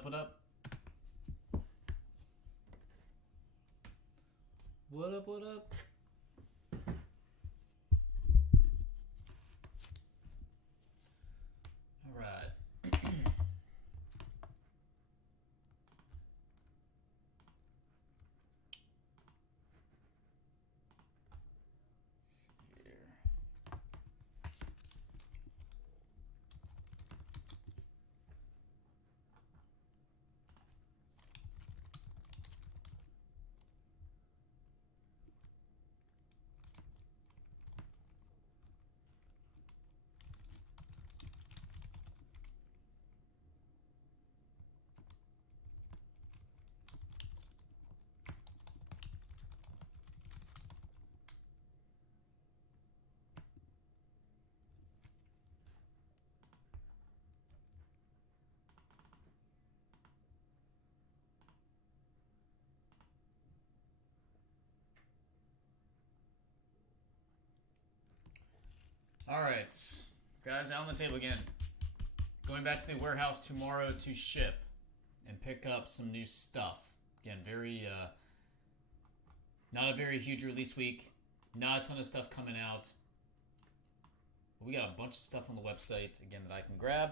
up, what up? What up, what up? All right. All right, guys, out on the table again. Going back to the warehouse tomorrow to ship and pick up some new stuff. Again, not a very huge release week. Not a ton of stuff coming out. But we got a bunch of stuff on the website, again, that I can grab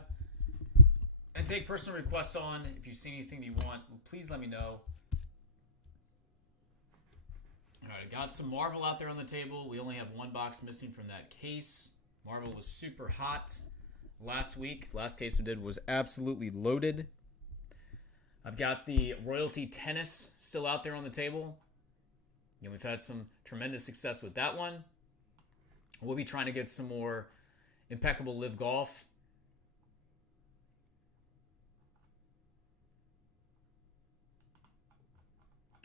and take personal requests on. If you see anything that you want, please let me know. All right, I got some Marvel out there on the table. We only have one box missing from that case. Marvel was super hot last week. The last case we did was absolutely loaded. I've got the Royalty Tennis still out there on the table. And we've had some tremendous success with that one. We'll be trying to get some more Impeccable Live Golf.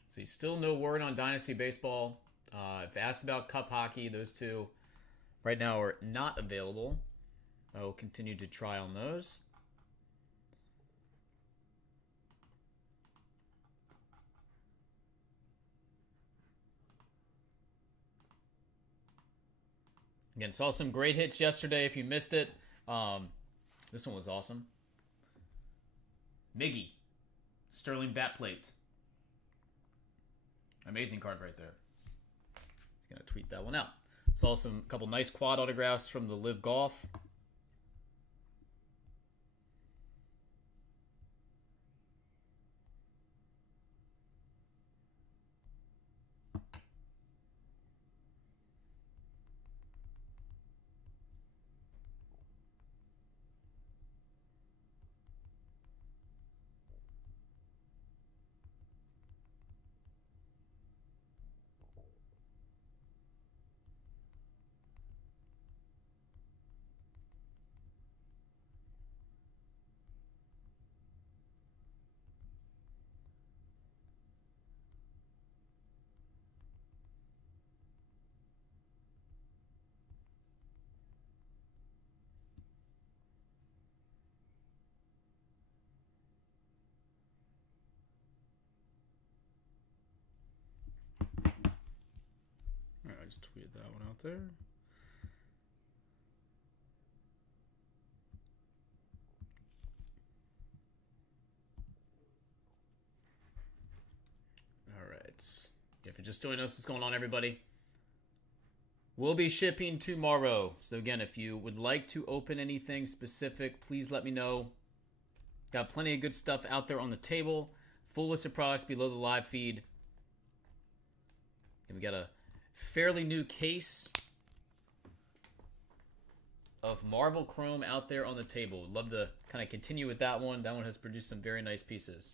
See, still no word on Dynasty Baseball. If asked about Cup Hockey, those two right now are not available. I will continue to try on those. Again, saw some great hits yesterday. If you missed it, this one was awesome. Miggy, Sterling Bat Plate. Amazing card right there. Gonna tweet that one out. Saw some couple nice quad autographs from the Live Golf. I just tweeted that one out there. All right. If you just joined us, what's going on, everybody? We'll be shipping tomorrow. So again, if you would like to open anything specific, please let me know. Got plenty of good stuff out there on the table. Full list of products below the live feed. And we got a fairly new case of Marvel Chrome out there on the table. Would love to kind of continue with that one. That one has produced some very nice pieces.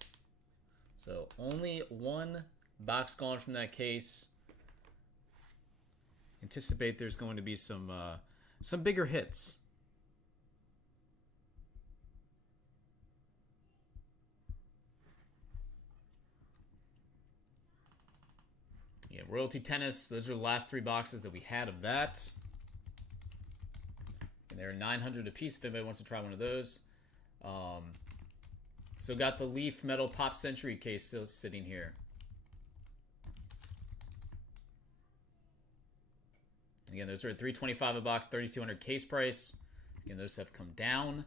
So only one box gone from that case. Anticipate there's going to be some bigger hits. Yeah, Royalty Tennis, those are the last three boxes that we had of that. And they're 900 a piece if anybody wants to try one of those. So got the Leaf Metal Pop Century case still sitting here. Again, those are $325 a box, $3,200 case price. Again, those have come down.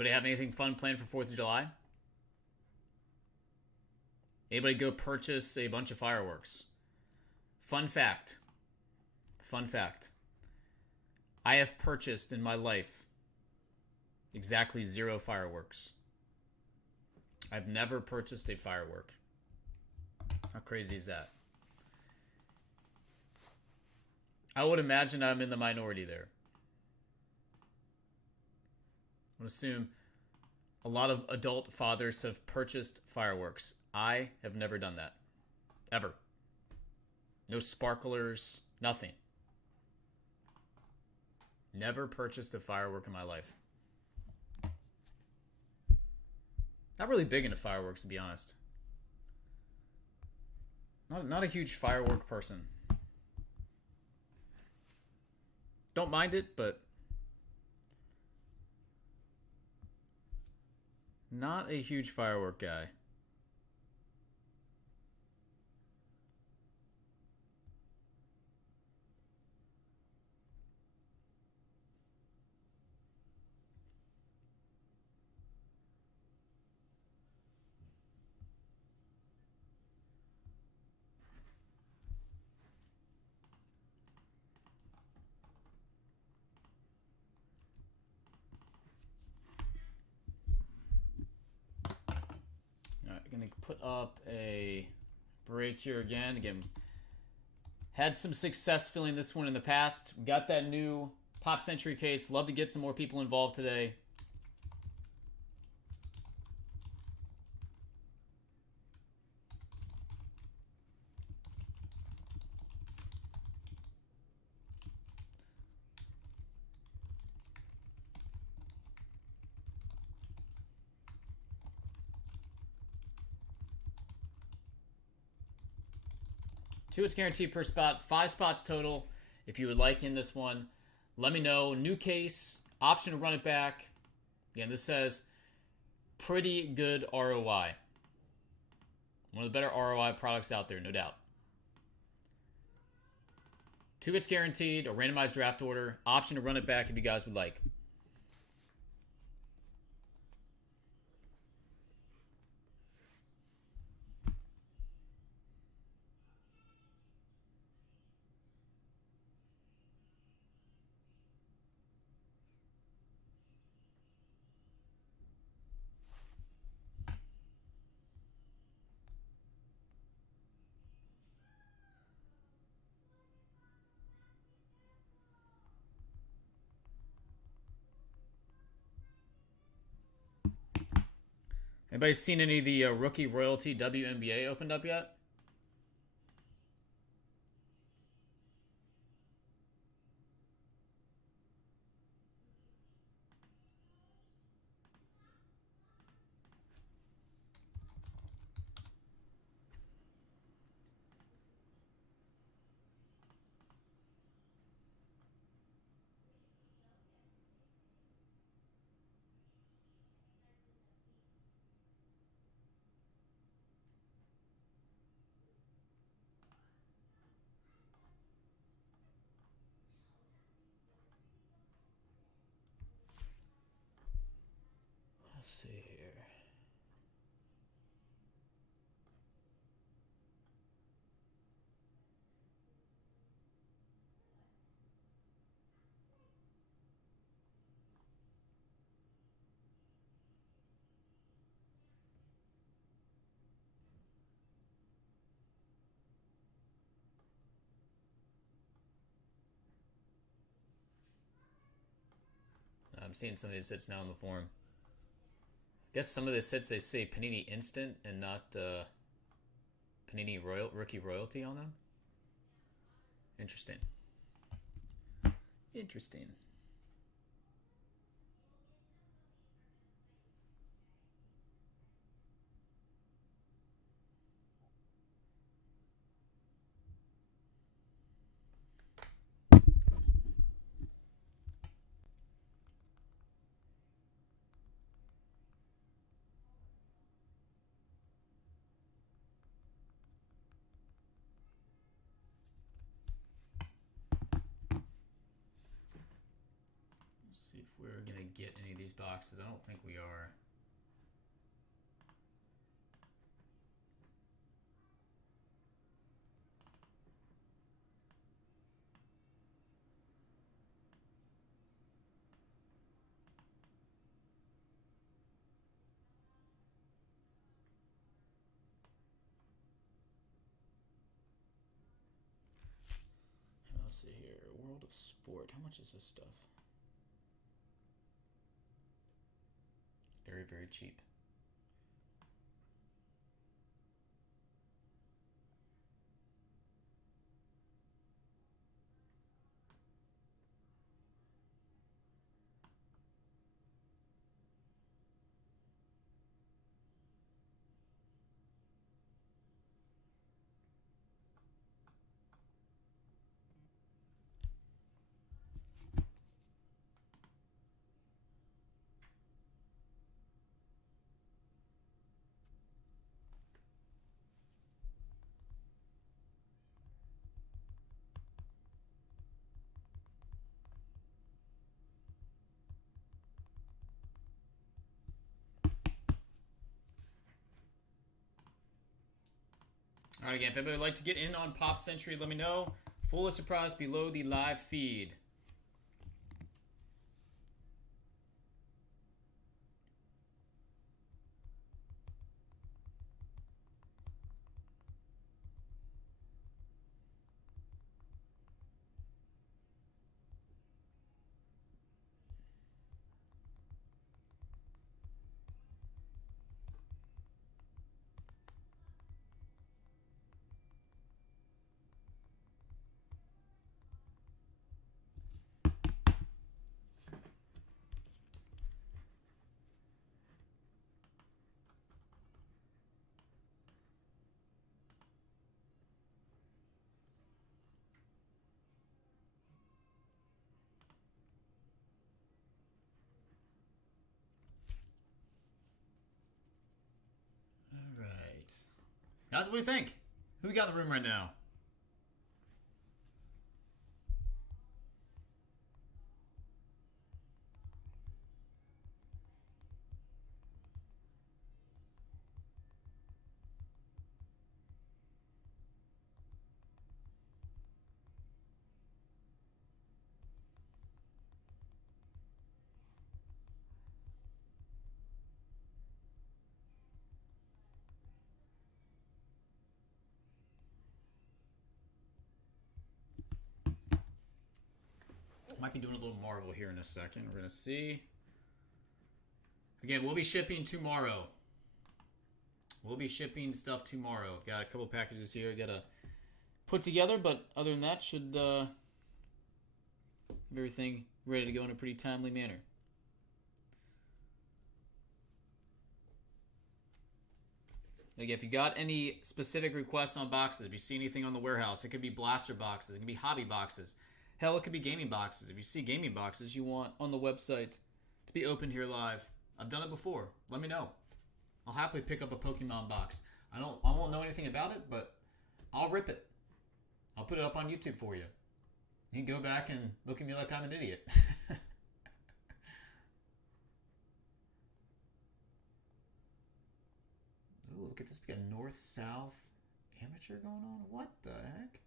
Anybody have anything fun planned for 4th of July? Anybody go purchase a bunch of fireworks? Fun fact. Fun fact. I have purchased in my life exactly 0 fireworks. I've never purchased a firework. How crazy is that? I would imagine I'm in the minority there. I would assume a lot of adult fathers have purchased fireworks. I have never done that. Ever. No sparklers, nothing. Never purchased a firework in my life. Not really big into fireworks, to be honest. Not a huge firework person. Don't mind it, but not a huge firework guy. Gonna put up a break here again. Again, had some success filling this one in the past. Got that new Pop Century case. Love to get some more people involved today. Two hits guaranteed per spot, 5 spots total. If you would like in this one, let me know. New case, option to run it back. Again, this says pretty good ROI. One of the better ROI products out there, no doubt. 2 hits guaranteed, a randomized draft order, option to run it back if you guys would like. Anybody seen any of the rookie royalty WNBA opened up yet? Let's see here. I'm seeing some of these hits now in the form. I guess some of the hits they say Panini Instant and not Panini Rookie Royalty on them. Interesting. Interesting. See if we're gonna get any of these boxes. I don't think we are. Let's see here. World of Sport. How much is this stuff? Very, very cheap. All right, again, if anybody would like to get in on Pop Century, let me know. Full of surprise below the live feed. All right. Guys, what do you think? Who we got in the room right now? Might be doing a little Marvel here in a second. We're going to see. Again, we'll be shipping tomorrow. We'll be shipping stuff tomorrow. I've got a couple packages here I got to put together, but other than that, should have everything ready to go in a pretty timely manner. Again, if you got any specific requests on boxes, if you see anything on the warehouse, it could be blaster boxes, it could be hobby boxes. Hell, it could be gaming boxes. If you see gaming boxes you want on the website to be opened here live, I've done it before. Let me know. I'll happily pick up a Pokemon box. I won't know anything about it, but I'll rip it. I'll put it up on YouTube for you. You can go back and look at me like I'm an idiot. Ooh, look at this. We got North-South Amateur going on. What the heck?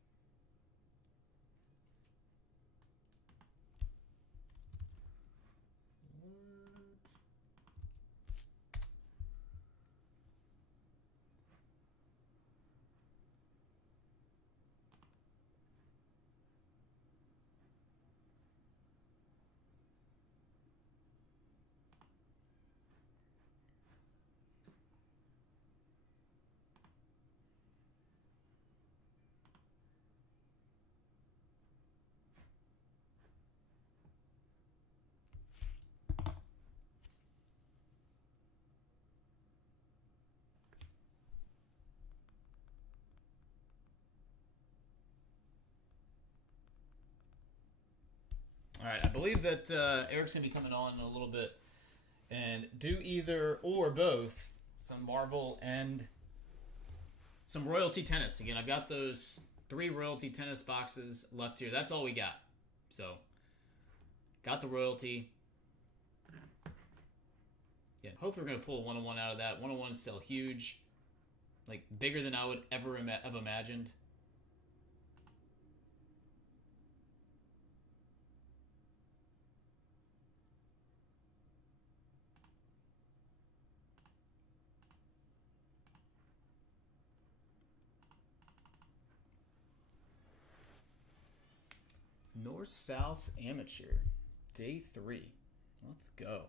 All right, I believe that Eric's going to be coming on in a little bit and do either or both some Marvel and some Royalty Tennis. Again, I've got those 3 Royalty Tennis boxes left here. That's all we got. So, got the Royalty. Yeah, hopefully we're going to pull a 101 out of that. 101 is still huge. Like, bigger than I would ever have imagined. North-South Amateur. Day 3. Let's go.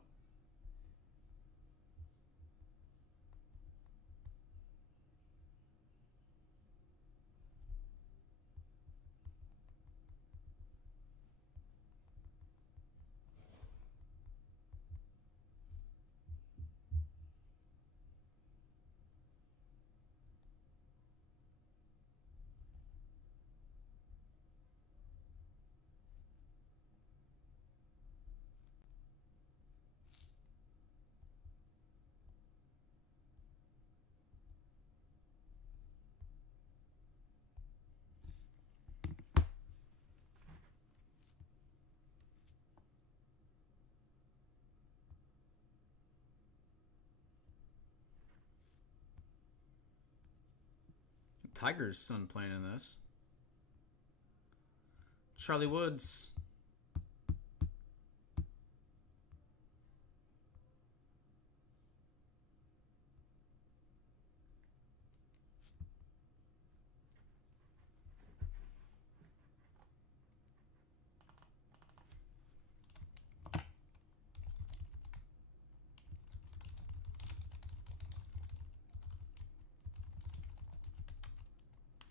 Tiger's son playing in this. Charlie Woods.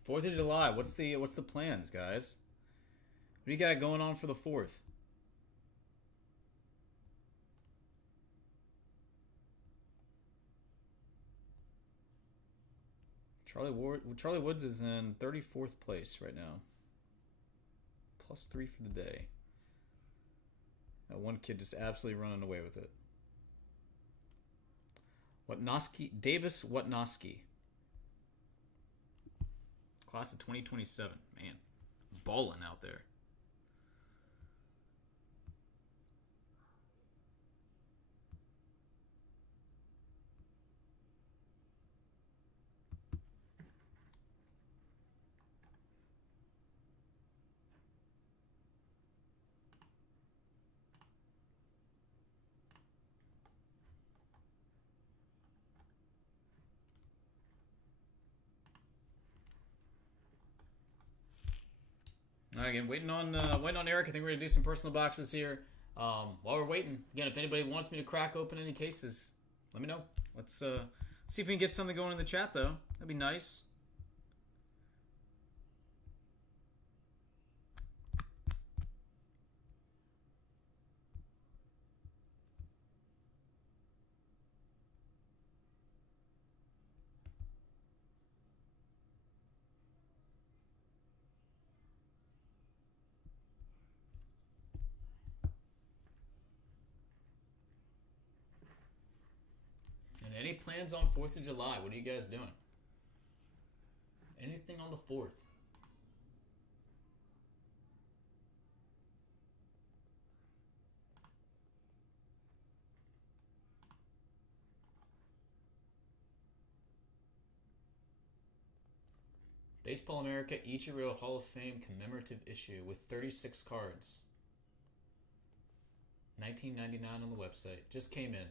Fourth of July. What's the plans, guys? What do you got going on for the 4th? Charlie Woods is in 34th place right now. +3 for the day. That one kid just absolutely running away with it. Davis Watnoski. Class of 2027. Man, balling out there. All right, again, waiting on Eric. I think we're gonna do some personal boxes here. While we're waiting, again, if anybody wants me to crack open any cases, let me know. Let's see if we can get something going in the chat, though. That'd be nice. Any plans on 4th of July? What are you guys doing? Anything on the 4th? Baseball America Ichiro Hall of Fame commemorative issue with 36 cards. $19.99 on the website. Just came in.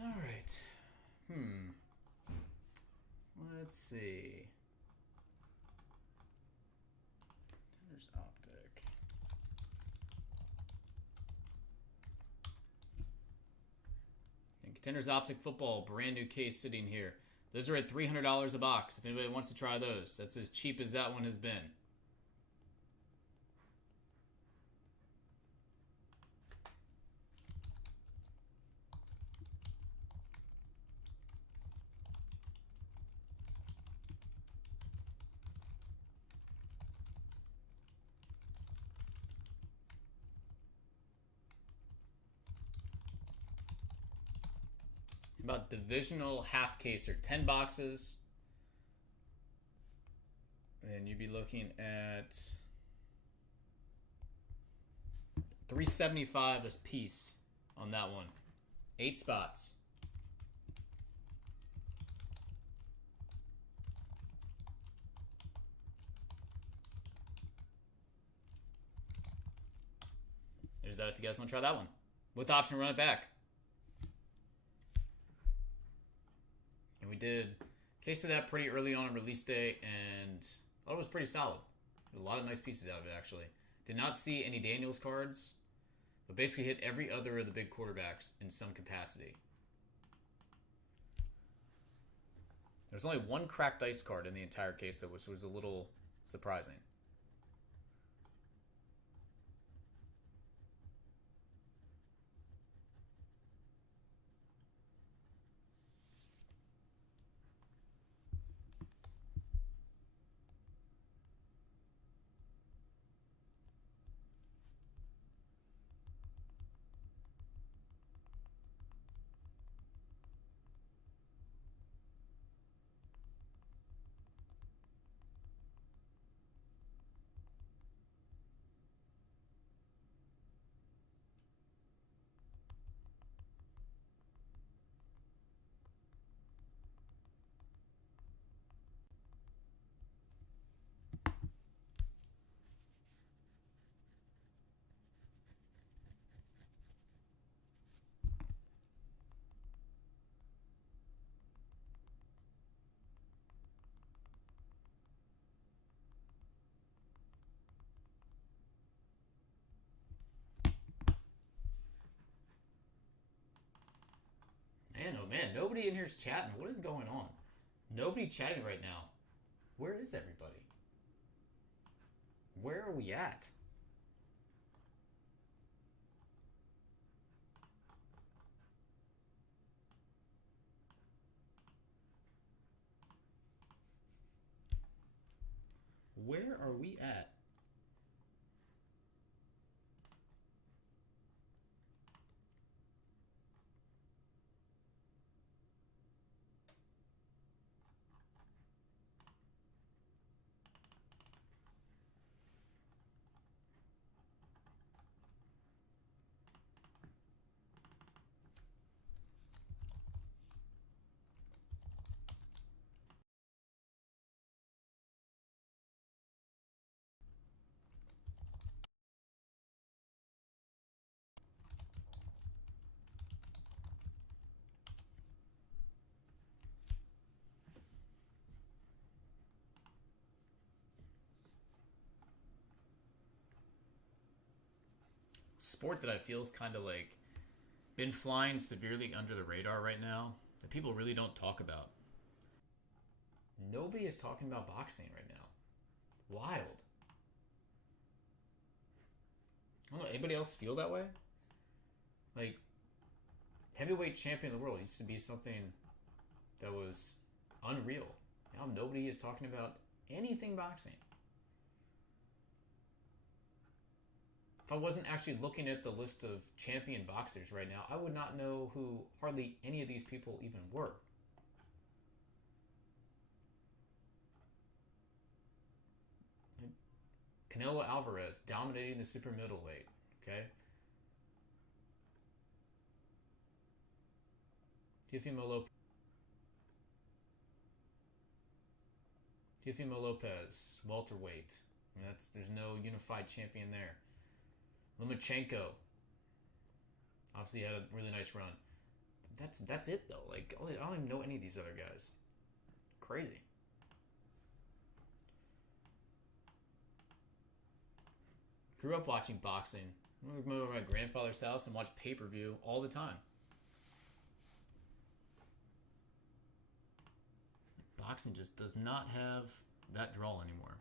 All right. Let's see. Contenders Optic. And Contenders Optic football, brand new case sitting here. Those are at $300 a box if anybody wants to try those. That's as cheap as that one has been. About divisional half case or 10 boxes. And you'd be looking at $375 a piece on that one. 8 spots. There's that if you guys want to try that one. With option to run it back. And we did a case of that pretty early on release day, and I thought it was pretty solid. A lot of nice pieces out of it, actually. Did not see any Daniels cards, but basically hit every other of the big quarterbacks in some capacity. There's only one cracked ice card in the entire case, though, which was a little surprising. Man, oh man, nobody in here is chatting. What is going on? Nobody chatting right now. Where is everybody? Where are we at? Where are we at? Sport that I feel is kind of like been flying severely under the radar right now that people really don't talk about. Nobody is talking about boxing right now. Wild. I don't know, anybody else feel that way? Like, heavyweight champion of the world used to be something that was unreal. Now nobody is talking about anything boxing. If I wasn't actually looking at the list of champion boxers right now, I would not know who hardly any of these people even were. Canelo Alvarez dominating the super middleweight. Okay. Teofimo Lopez, welterweight. I mean, there's no unified champion there. Lomachenko obviously had a really nice run. That's it though. Like, I don't even know any of these other guys. Crazy. Grew up watching boxing. I would go over to my grandfather's house and watch pay-per-view all the time. Boxing just does not have that draw anymore.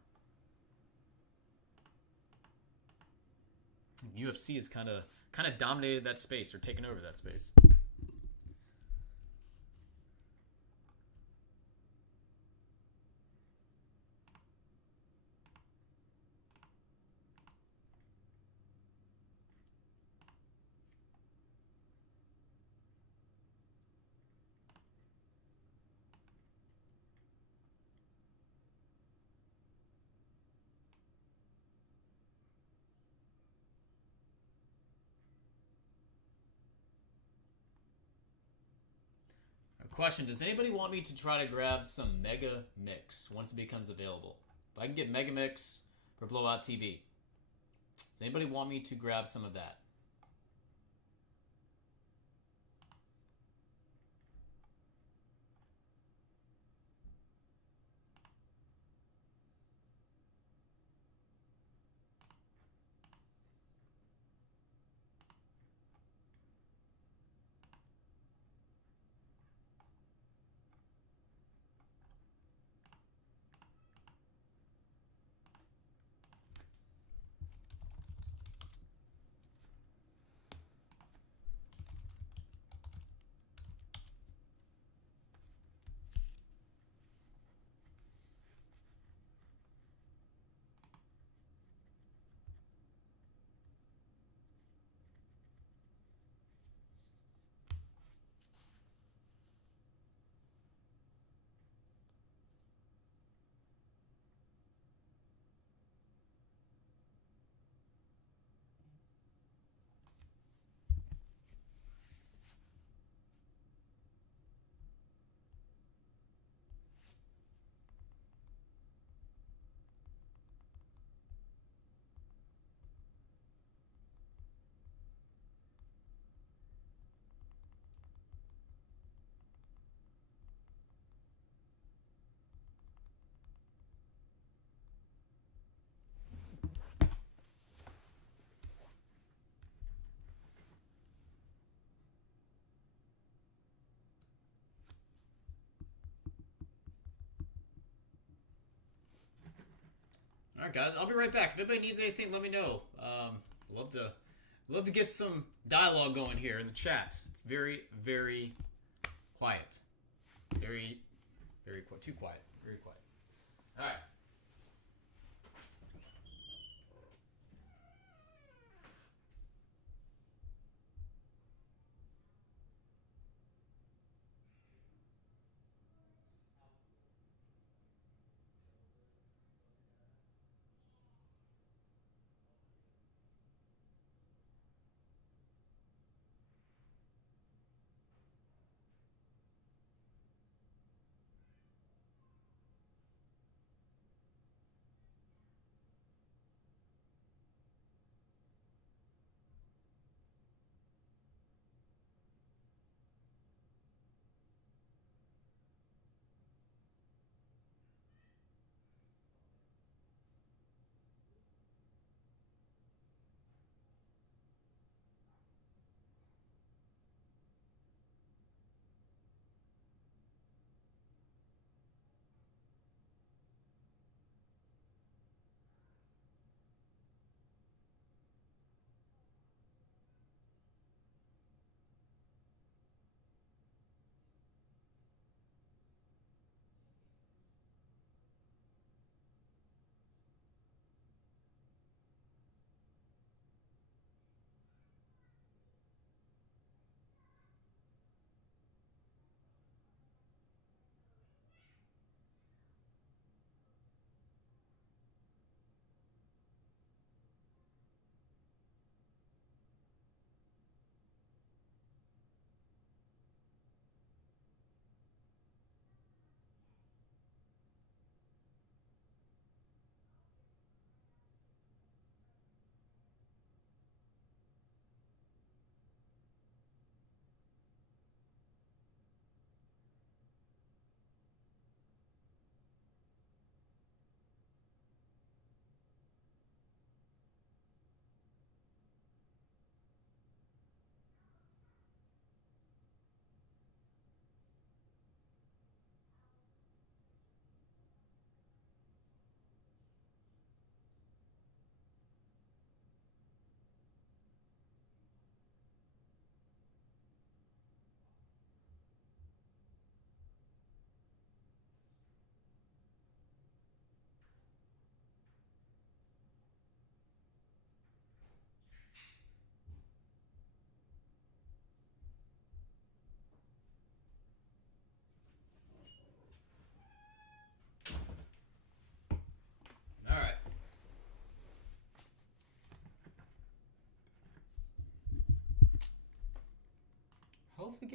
UFC has kind of dominated that space or taken over that space. Question, does anybody want me to try to grab some Mega Mix once it becomes available? If I can get Mega Mix for Blowout TV, does anybody want me to grab some of that? All right, guys, I'll be right back. If anybody needs anything, let me know. Love to get some dialogue going here in the chat. It's very, very quiet. Very, very quiet. Too quiet. Very quiet. All right.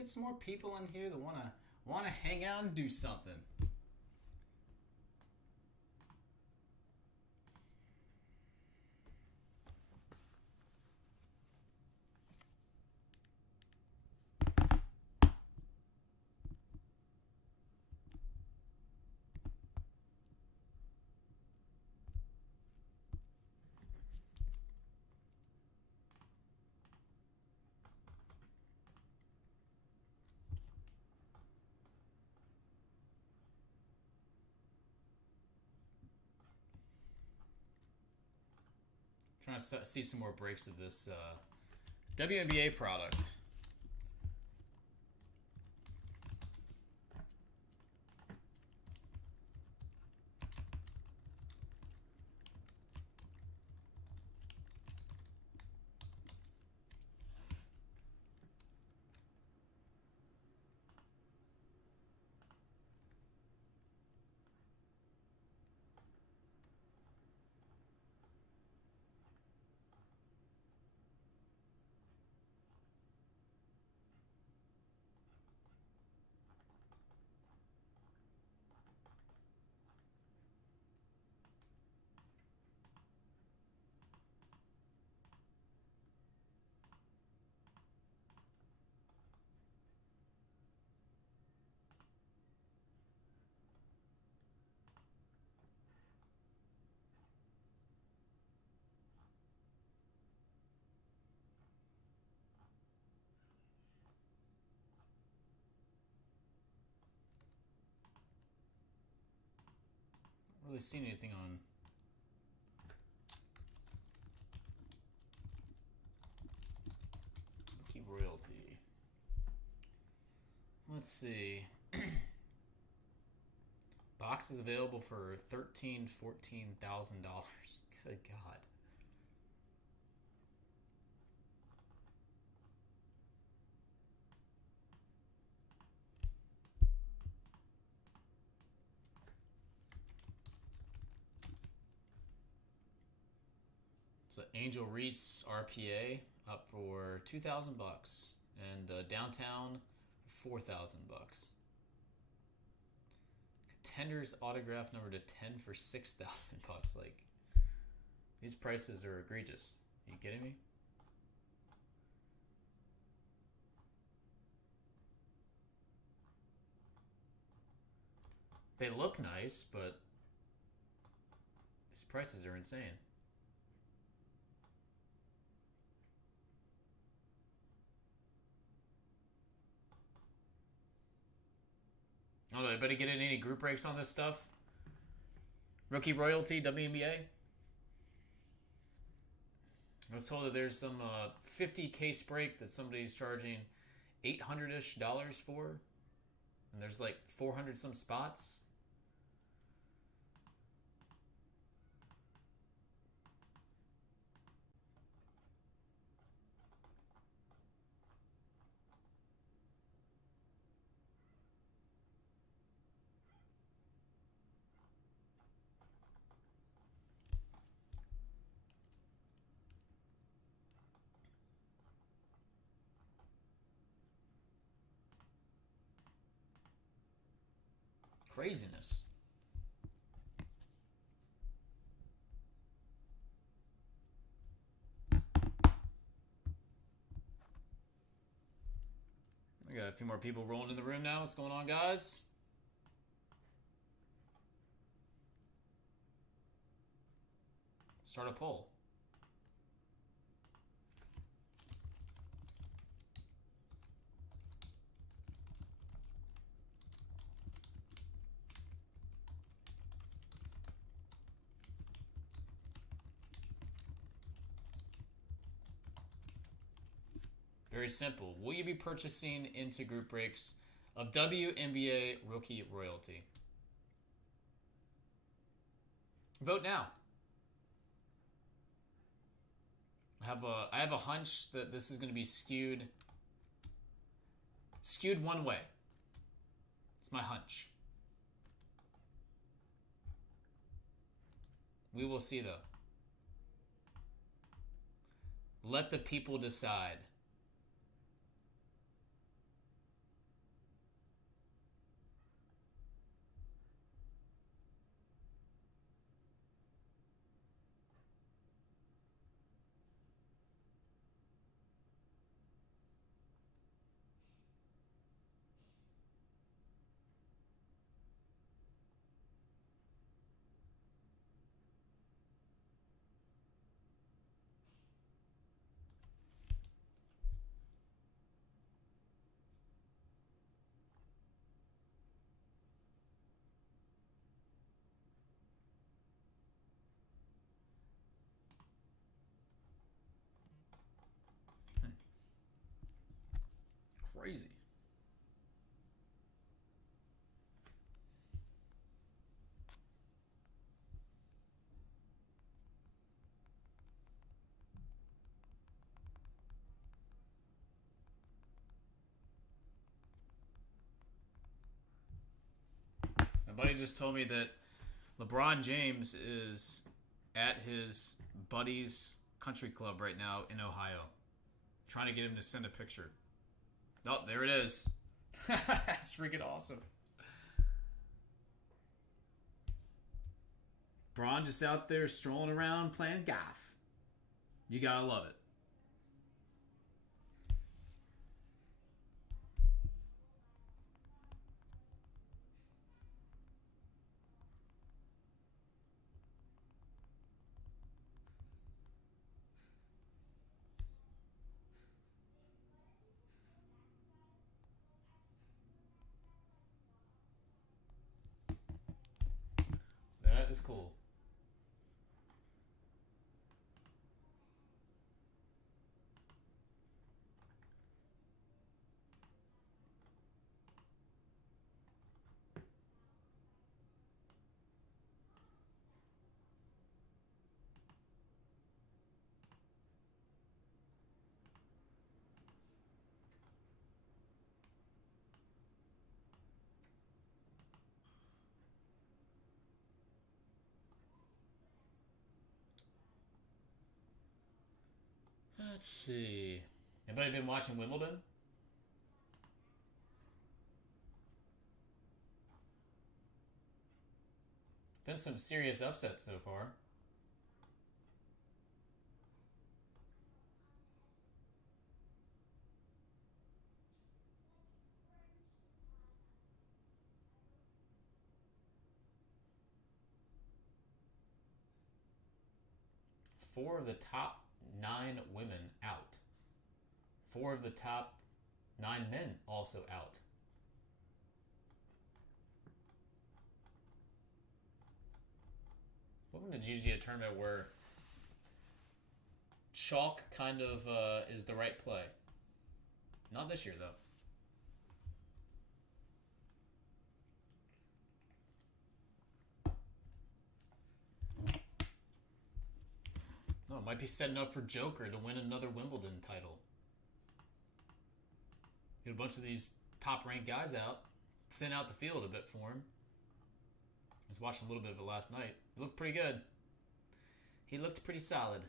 get some more people in here that wanna hang out and do something. Trying to see some more breaks of this WNBA product. Really seen anything on Rookie Royalty. Let's see. Boxes available for $13,000, $14,000. Good God. So Angel Reese RPA up for $2,000, and Downtown $4,000. Contenders autograph number to 10 for $6,000. Like, these prices are egregious. Are you kidding me? They look nice, but these prices are insane. I don't know, anybody get in any group breaks on this stuff? Rookie Royalty, WNBA? I was told that there's some 50 case break that somebody's charging $800-ish for. And there's like 400 some spots. Craziness. We got a few more people rolling in the room now. What's going on, guys? Start a poll. Very simple. Will you be purchasing into group breaks of WNBA Rookie Royalty? Vote now. I have a hunch that this is going to be skewed one way. It's my hunch. We will see, though. Let the people decide. crazy. My buddy just told me that LeBron James is at his buddy's country club right now in Ohio, trying to get him to send a picture. Oh, there it is. That's freaking awesome. Bron just out there strolling around playing golf. You gotta love it. That is cool. Let's see. Anybody been watching Wimbledon? Been some serious upsets so far. Four of the top 9 women out. 4 of the top 9 men also out. Wimbledon's usually a tournament where chalk kind of is the right play. Not this year, though. No, it might be setting up for Joker to win another Wimbledon title. Get a bunch of these top-ranked guys out, thin out the field a bit for him. I was watching a little bit of it last night. It looked pretty good. He looked pretty solid.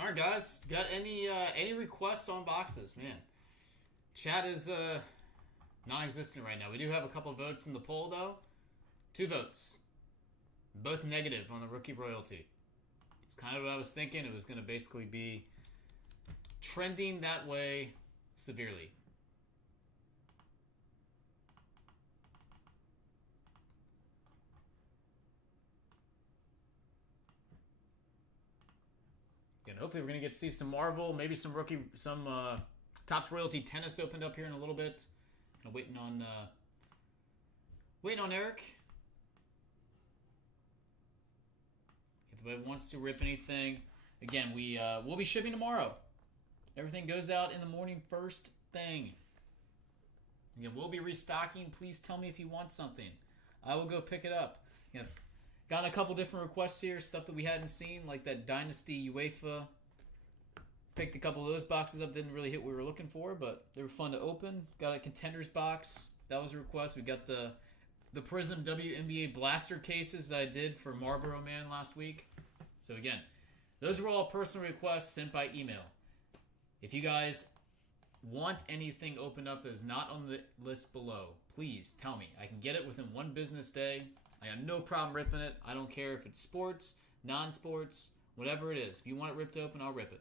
All right, guys. Got any requests on boxes? Man, chat is non-existent right now. We do have a couple votes in the poll, though. 2 votes, both negative on the rookie royalty. It's kind of what I was thinking. It was going to basically be trending that way severely. And hopefully we're going to get to see some Marvel, maybe some rookie, some Topps Royalty Tennis opened up here in a little bit. Waiting on Eric. If anybody wants to rip anything, again, we'll be shipping tomorrow. Everything goes out in the morning first thing. Again, we'll be restocking. Please tell me if you want something. I will go pick it up. Gotten a couple different requests here, stuff that we hadn't seen, like that Dynasty UEFA. Picked a couple of those boxes up. Didn't really hit what we were looking for, but they were fun to open. Got a Contenders box. That was a request. We got the Prizm WNBA blaster cases that I did for Marlboro Man last week. So again, those were all personal requests sent by email. If you guys want anything opened up that is not on the list below, please tell me. I can get it within one business day. I have no problem ripping it. I don't care if it's sports, non-sports, whatever it is. If you want it ripped open, I'll rip it.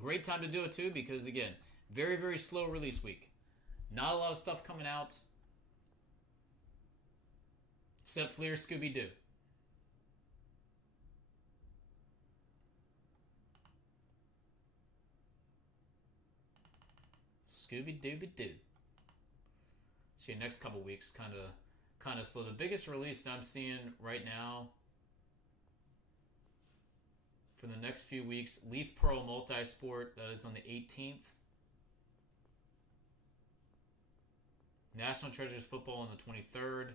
Great time to do it too because, again, very, very slow release week. Not a lot of stuff coming out. Except Fleer Scooby-Doo. Scooby-Dooby-Doo. See, next couple weeks kind of slow. The biggest release I'm seeing right now for the next few weeks, Leaf Pearl Multisport, that is on the 18th. National Treasures Football on the 23rd.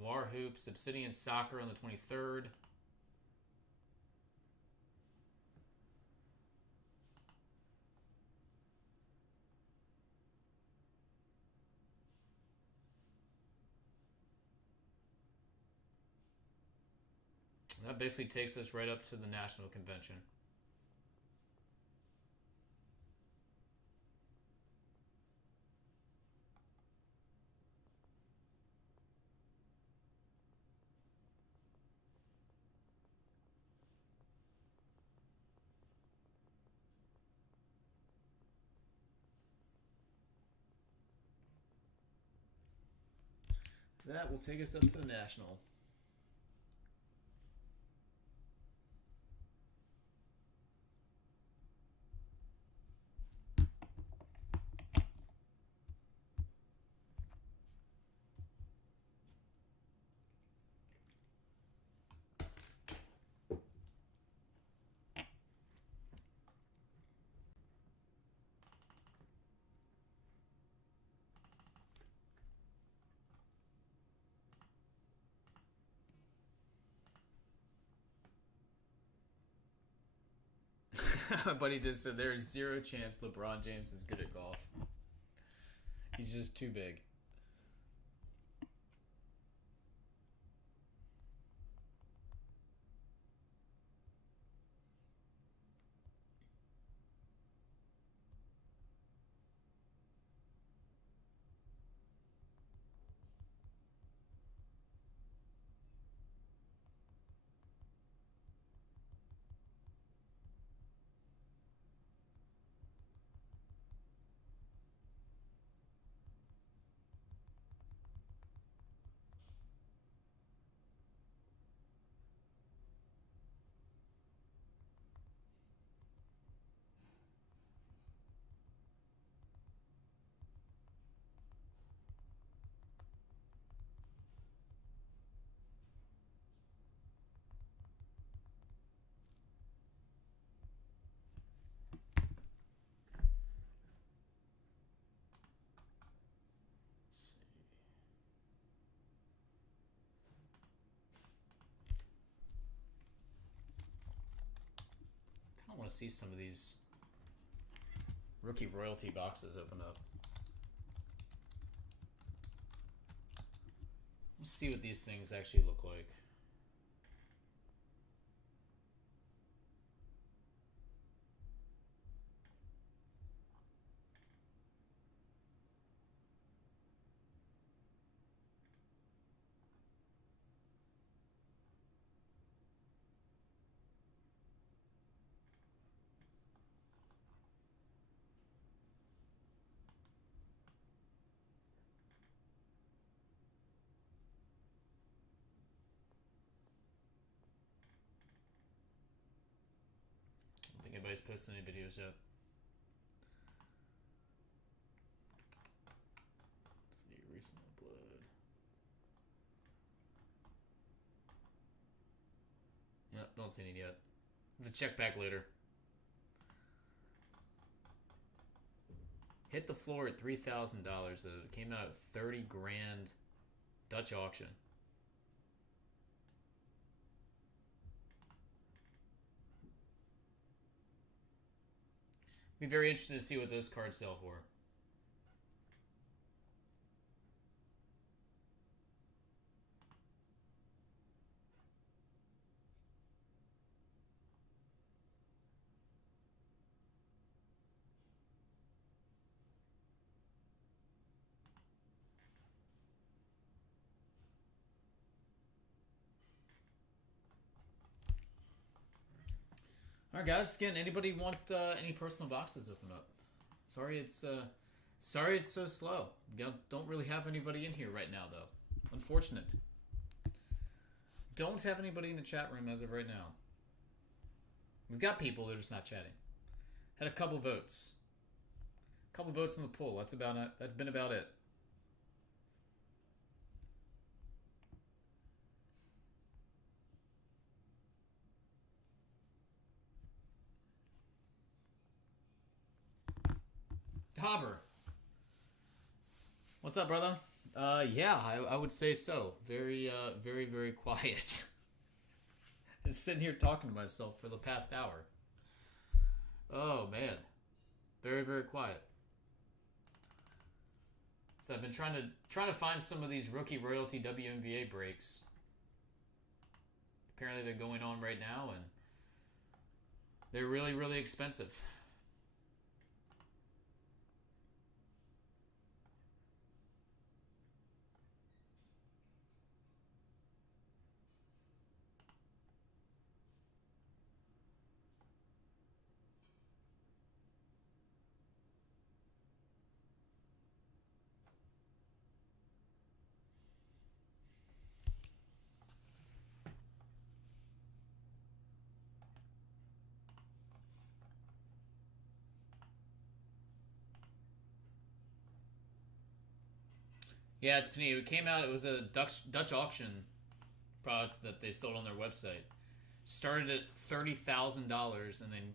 Noir Hoops, Obsidian Soccer on the 23rd. That basically takes us right up to the National Convention. That will take us up to the National. But he just said there is zero chance LeBron James is good at golf. He's just too big. I want to see some of these rookie royalty boxes open up. Let's see what these things actually look like. I don't think anybody's posted any videos yet. don't see any yet. To check back later. Hit the floor at $3,000. It came out at 30 grand Dutch auction. Be very interested to see what those cards sell for. All right, guys. Again, anybody want any personal boxes open up? Sorry, it's so slow. Don't really have anybody in here right now, though. Unfortunate. Don't have anybody in the chat room as of right now. We've got people, they're just not chatting. Had a couple votes. A couple votes in the poll. That's about it. That's been about it. Hopper. What's up, brother? Yeah, I would say so. Very, very quiet. Just sitting here talking to myself for the past hour. Oh, man. Very quiet. So I've been trying to find some of these rookie royalty WNBA breaks. Apparently they're going on right now, and they're really expensive. Yeah, it's Panini. It came out. It was a Dutch auction product that they sold on their website. Started at $30,000 and then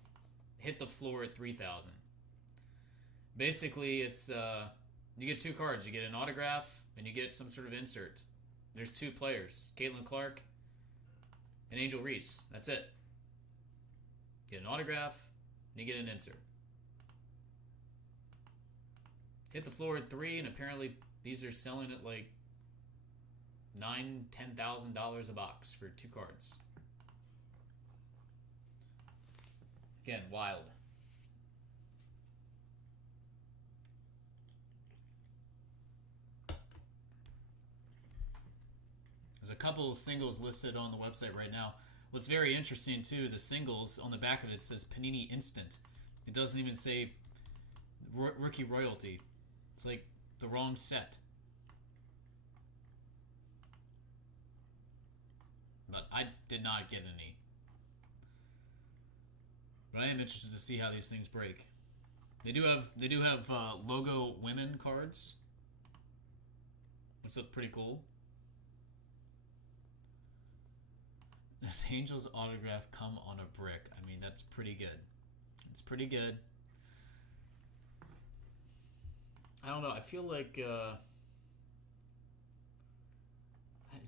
hit the floor at $3,000. Basically, it's you get two cards. You get an autograph and you get some sort of insert. There's two players: Caitlin Clark and Angel Reese. That's it. You get an autograph and you get an insert. Hit the floor at $3,000, and apparently these are selling at like $9,000-$10,000 a box for two cards. Again, wild. There's a couple of singles listed on the website right now. What's very interesting too, the singles on the back of it says Panini Instant. It doesn't even say rookie royalty. It's like the wrong set. But I did not get any. But I am interested to see how these things break. They do have logo women cards, which look pretty cool. Does Angel's autograph come on a brick? I mean, that's pretty good. It's pretty good. I don't know. I feel like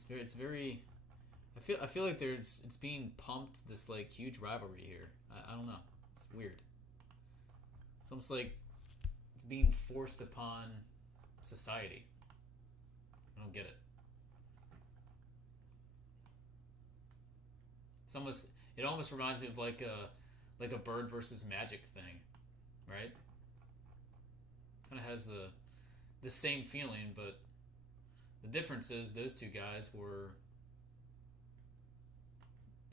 it's very. I feel like it's being pumped, this like huge rivalry here. I don't know. It's weird. It's almost like it's being forced upon society. I don't get it. It almost reminds me of like a Bird versus Magic thing, right? Kind of has the same feeling, but the difference is those two guys were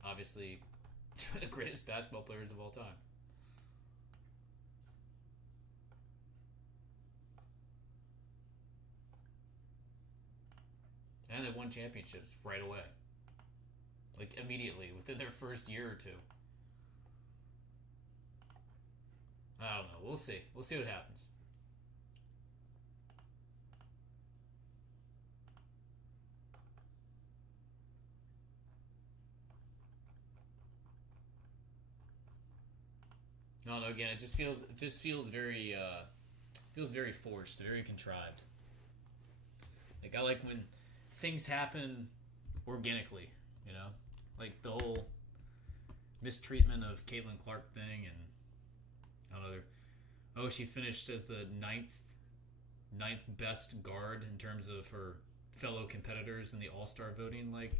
obviously the greatest basketball players of all time. And they won championships right away. Like immediately, within their first year or two. I don't know. We'll see. We'll see what happens. No, no. Again, it just feels very forced, very contrived. Like I like when things happen organically, you know, like the whole mistreatment of Caitlin Clark thing, and I don't know. Oh, she finished as the ninth best guard in terms of her fellow competitors in the All-Star voting. Like,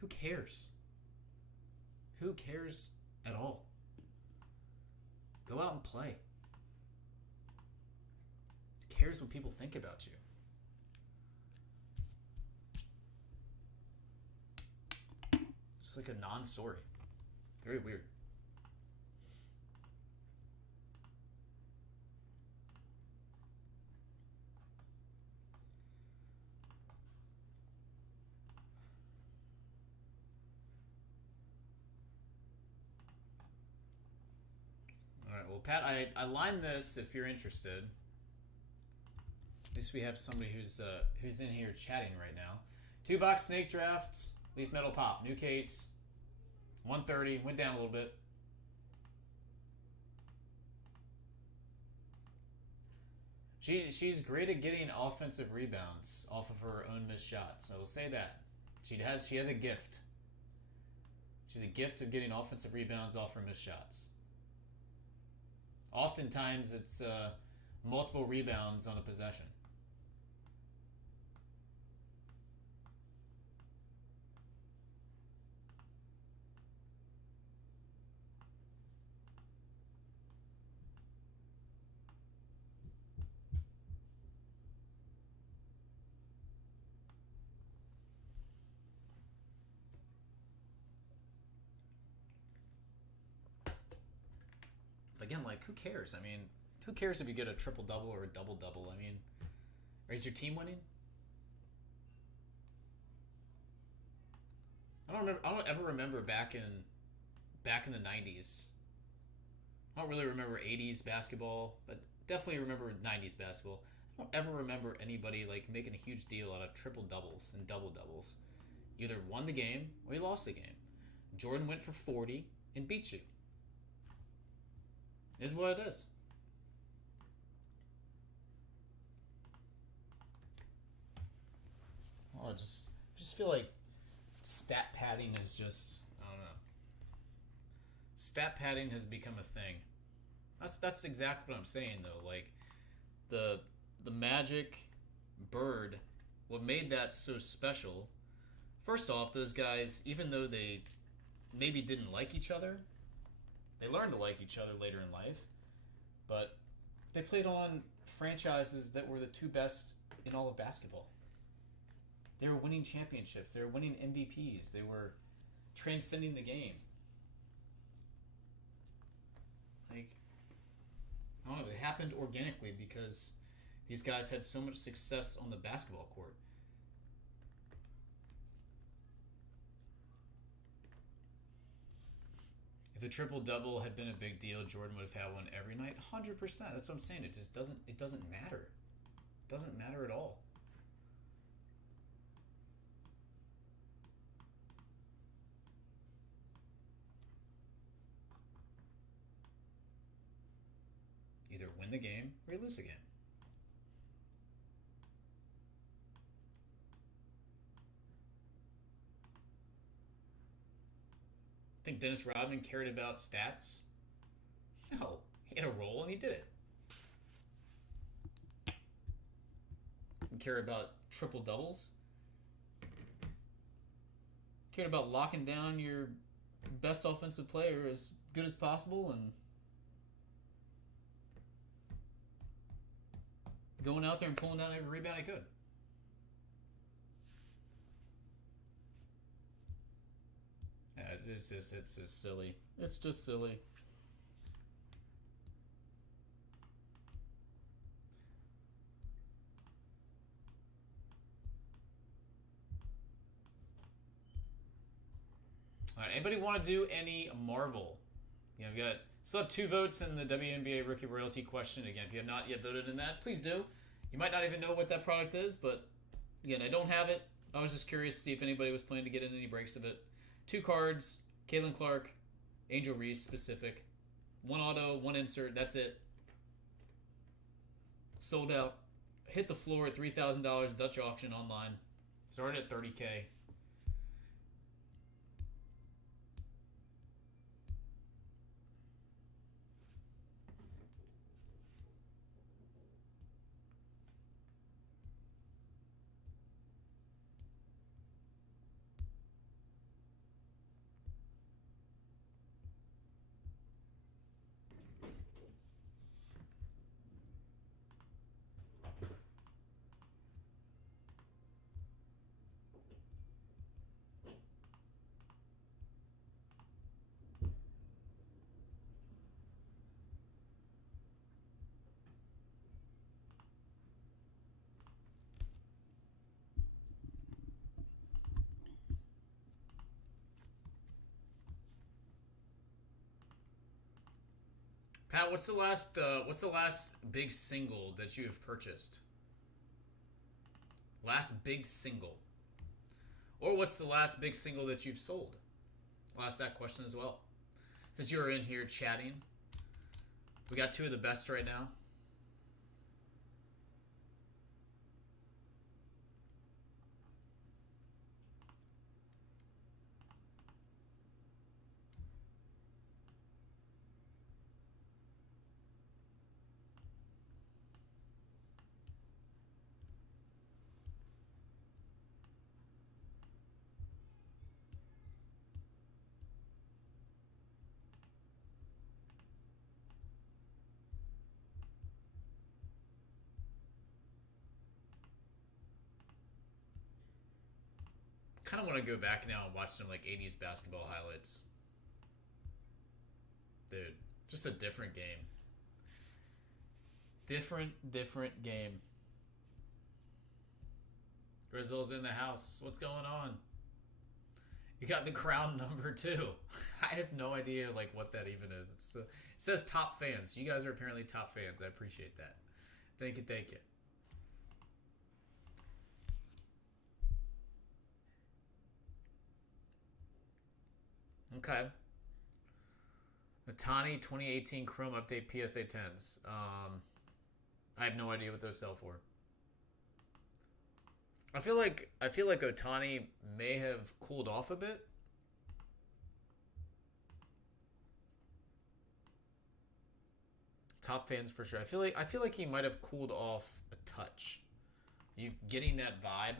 who cares? Who cares at all? Go out and play. Who cares what people think about you? It's like a non-story. Very weird. Alright, well, Pat, I lined this if you're interested. At least we have somebody who's in here chatting right now. 2-box snake draft, leaf metal pop. New case, 130, went down a little bit. She's great at getting offensive rebounds off of her own missed shots. I will say that. She has a gift. She's a gift of getting offensive rebounds off her missed shots. Oftentimes, it's multiple rebounds on a possession. Again, like, who cares? I mean, who cares if you get a triple-double or a double-double? I mean, is your team winning? I don't ever remember back in the 90s. I don't really remember 80s basketball, but definitely remember 90s basketball. I don't ever remember anybody like making a huge deal out of triple-doubles and double-doubles. Either won the game or you lost the game. Jordan went for 40 and beat you. Is what it is. Oh, I just feel like stat padding is just, I don't know. Stat padding has become a thing. That's exactly what I'm saying though. Like the Magic Bird, what made that so special? First off, those guys, even though they maybe didn't like each other, they learned to like each other later in life, but they played on franchises that were the two best in all of basketball. They were winning championships. They were winning MVPs. They were transcending the game. Like, I don't know, it happened organically because these guys had so much success on the basketball court. If the triple-double had been a big deal, Jordan would have had one every night. 100%. That's what I'm saying. It just doesn't matter. It doesn't matter at all. Either win the game or you lose the game. Think Dennis Rodman cared about stats? No. He had a role and he did it. He cared about triple doubles. Cared about locking down your best offensive player as good as possible and going out there and pulling down every rebound he could. It's just silly. It's just silly. All right, anybody want to do any Marvel? You know, we got still have 2 votes in the WNBA rookie royalty question. Again, if you have not yet voted in that, please do. You might not even know what that product is, but again, I don't have it. I was just curious to see if anybody was planning to get in any breaks of it. 2 cards, Caitlin Clark, Angel Reese specific. One auto, one insert. That's it. Sold out. Hit the floor at $3,000 Dutch auction online. Started at $30K. Pat, what's the last big single that you have purchased? Last big single. Or what's the last big single that you've sold? I'll ask that question as well. Since you're in here chatting, we got two of the best right now. Kind of want to go back now and watch some like 80s basketball highlights. Dude, just a different game. Different game. Grizzle's in the house. What's going on? You got the crown number 2. I have no idea like what that even is. It says top fans. You guys are apparently top fans. I appreciate that. Thank you. Okay. Otani 2018 Chrome Update PSA 10s. I have no idea what those sell for. I feel like Otani may have cooled off a bit. Top fans for sure. I feel like he might have cooled off a touch. You getting that vibe?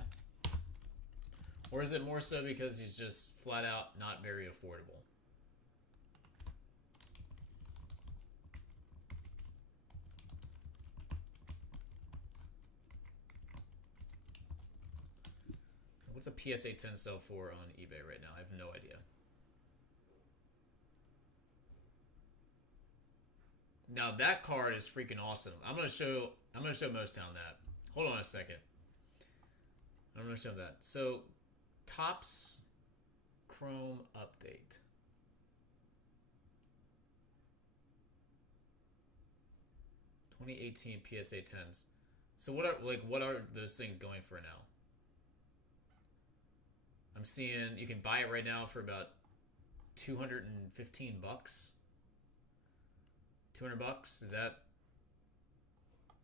Or is it more so because he's just flat out not very affordable? What's a PSA 10 sell for on eBay right now? I have no idea. Now that card is freaking awesome. I'm gonna show Mostown that. Hold on a second. I'm gonna show that. So Topps Chrome Update. (2018) PSA 10s. So what are those things going for now? I'm seeing you can buy it right now for about $215. $200? Is that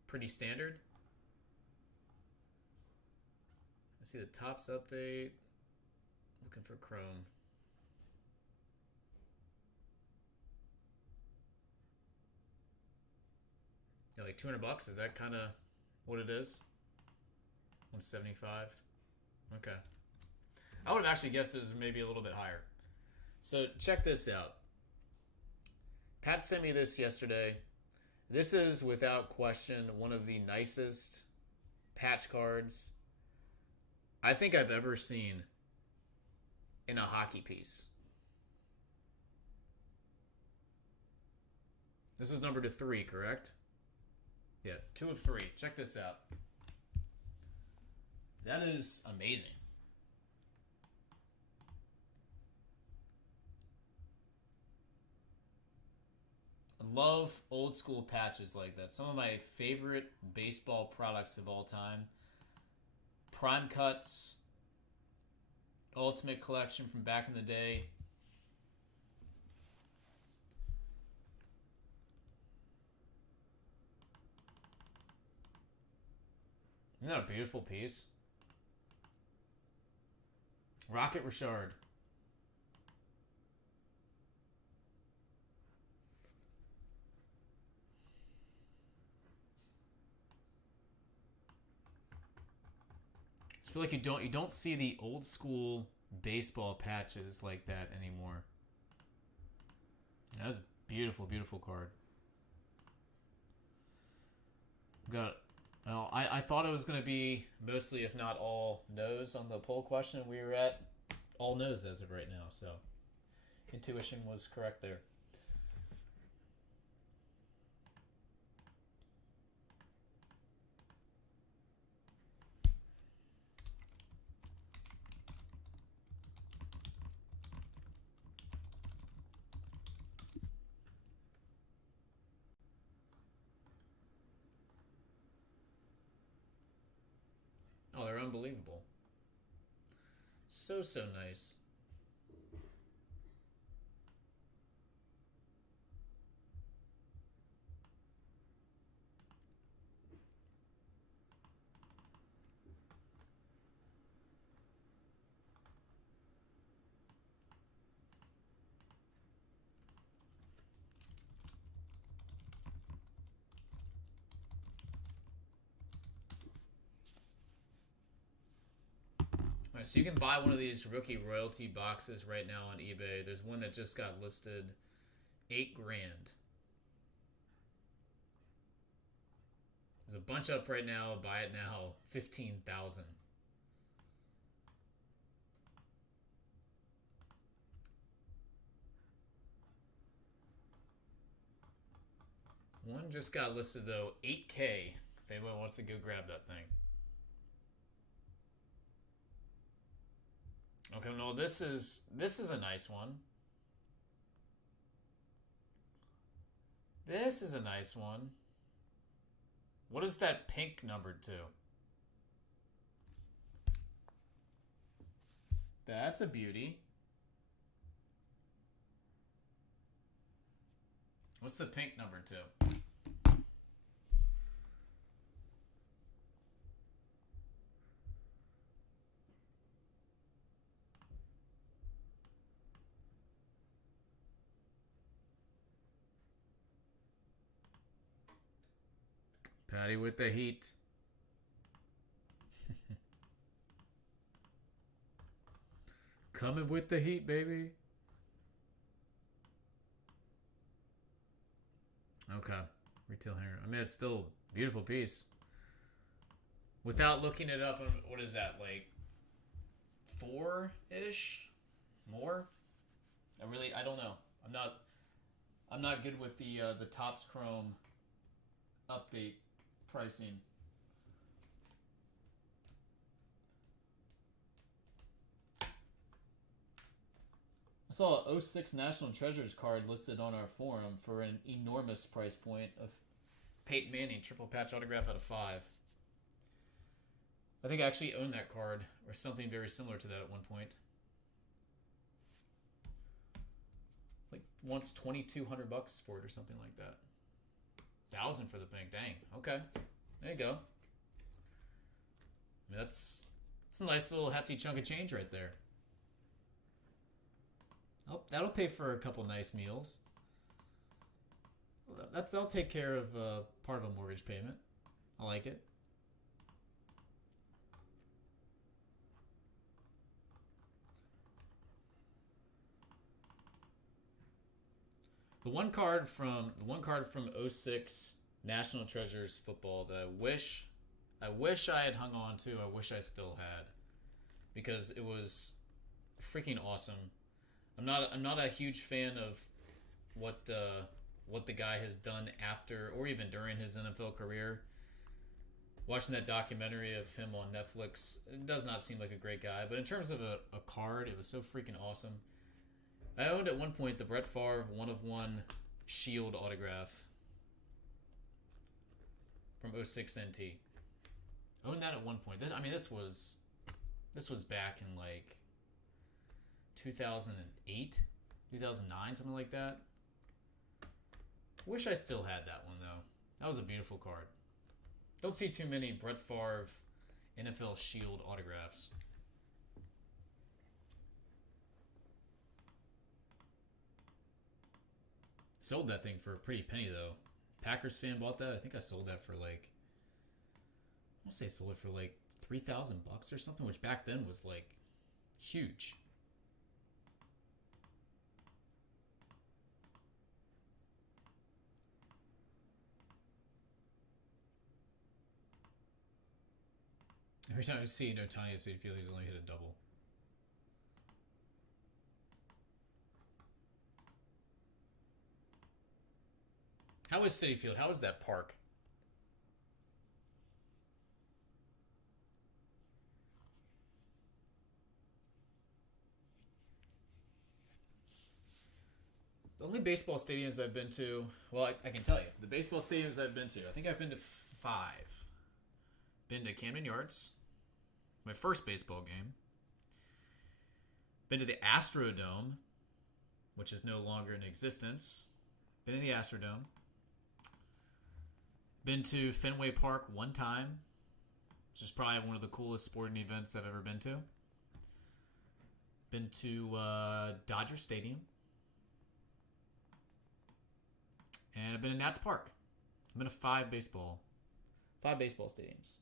pretty standard? I see the Topps update. Looking for Chrome. Yeah, like $200. Is that kind of what it is? 175. Okay. I would have actually guessed it was maybe a little bit higher. So check this out. Pat sent me this yesterday. This is without question one of the nicest patch cards I think I've ever seen in a hockey piece. This is number 3, correct? Yeah, 2 of 3. Check this out. That is amazing. Love old school patches like that. Some of my favorite baseball products of all time. Prime Cuts, Ultimate Collection from back in the day. Isn't that a beautiful piece? Rocket Richard. I feel like you don't see the old school baseball patches like that anymore. That was a beautiful, beautiful card. Got. Well, I thought it was going to be mostly, if not all, no's on the poll question. We were at all no's as of right now, so intuition was correct there. Oh, they're unbelievable. So nice. Alright, so you can buy one of these rookie royalty boxes right now on eBay. There's one that just got listed $8 grand. There's a bunch up right now. Buy it now, 15,000. One just got listed though, 8K. If anyone wants to go grab that thing. Okay, no, this is a nice one. This is a nice one. What is that pink numbered to? That's a beauty. What's the pink numbered to? Patty with the heat. Coming with the heat, baby. Okay. Retail hanger. I mean, it's still a beautiful piece. Without looking it up, what is that, like 4-ish? More? I don't know. I'm not good with the Topps Chrome update pricing. I saw a 06 National Treasures card listed on our forum for an enormous price point of Peyton Manning, triple patch autograph out of 5. I think I actually owned that card, or something very similar to that at one point. Like, once $2,200 for it or something like that. 1,000 for the pink. Dang. Okay. There you go. I mean, that's a nice little hefty chunk of change right there. Oh, that'll pay for a couple nice meals. That'll take care of part of a mortgage payment. I like it. The one card from 06 National Treasures football that I wish I had hung on to. I wish I still had, because it was freaking awesome. I'm not a huge fan of what the guy has done after or even during his NFL career. Watching that documentary of him on Netflix, it does not seem like a great guy. But in terms of a card, it was so freaking awesome. I owned at one point the Brett Favre 1/1 Shield autograph from 06 NT. I owned that at one point. This was back in like 2008, 2009, something like that. Wish I still had that one though. That was a beautiful card. Don't see too many Brett Favre NFL Shield autographs. Sold that thing for a pretty penny, though. Packers fan bought that. I think I sold that for like, I want to say I sold it for like $3,000 or something, which back then was like huge. Every time I see Otani, I feel he's only hit a double. How is Citi Field? How is that park? The only baseball stadiums I've been to, well, I can tell you. The baseball stadiums I've been to, I think I've been to 5. Been to Camden Yards, my first baseball game. Been to the Astrodome, which is no longer in existence. Been to the Astrodome. Been to Fenway Park one time, which is probably one of the coolest sporting events I've ever been to. Been to Dodger Stadium. And I've been to Nats Park. I've been to 5 baseball stadiums.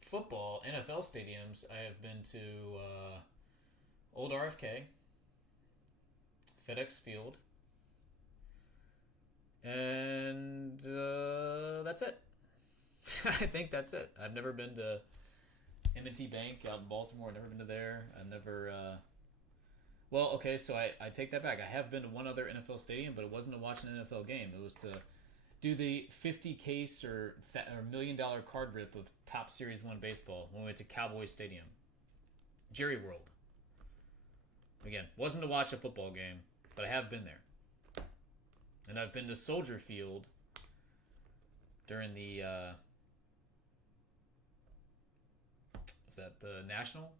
Football, NFL stadiums, I have been to Old RFK, FedEx Field, and that's it. I think that's it. I've never been to M&T Bank out in Baltimore. I've never been to there. I've never... Well, okay, so I take that back. I have been to one other NFL stadium, but it wasn't to watch an NFL game. It was to do the 50 case or $1 million card rip of Top Series 1 baseball when we went to Cowboy Stadium. Jerry World. Again, wasn't to watch a football game, but I have been there. And I've been to Soldier Field during the... was that the National?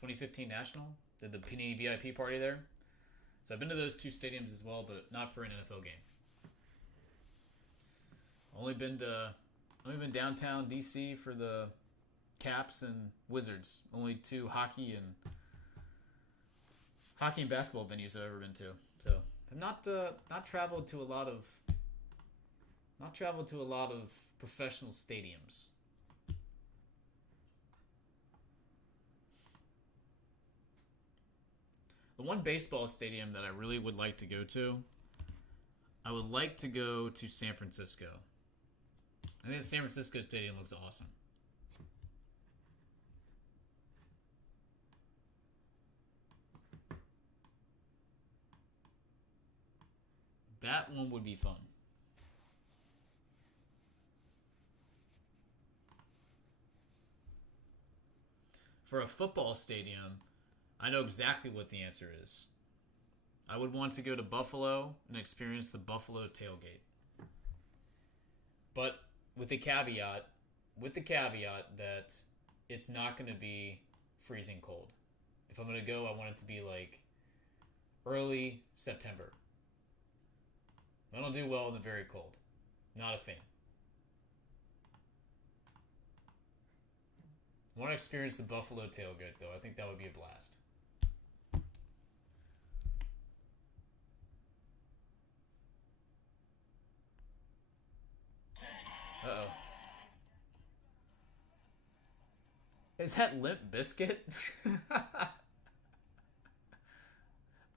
2015 National? Did the Panini VIP party there? So I've been to those 2 stadiums as well, but not for an NFL game. Only been downtown DC for the Caps and Wizards. Only 2 hockey and basketball venues I've ever been to. So I've not traveled to a lot of professional stadiums. The one baseball stadium that I really would like to go to, I would like to go to San Francisco. I think the San Francisco stadium looks awesome. That one would be fun. For a football stadium, I know exactly what the answer is. I would want to go to Buffalo and experience the Buffalo tailgate. But with the caveat that it's not going to be freezing cold. If I'm going to go, I want it to be like early September. I don't do well in the very cold. Not a fan. I want to experience the Buffalo tailgate, though. I think that would be a blast. Uh-oh. Is that Limp Bizkit?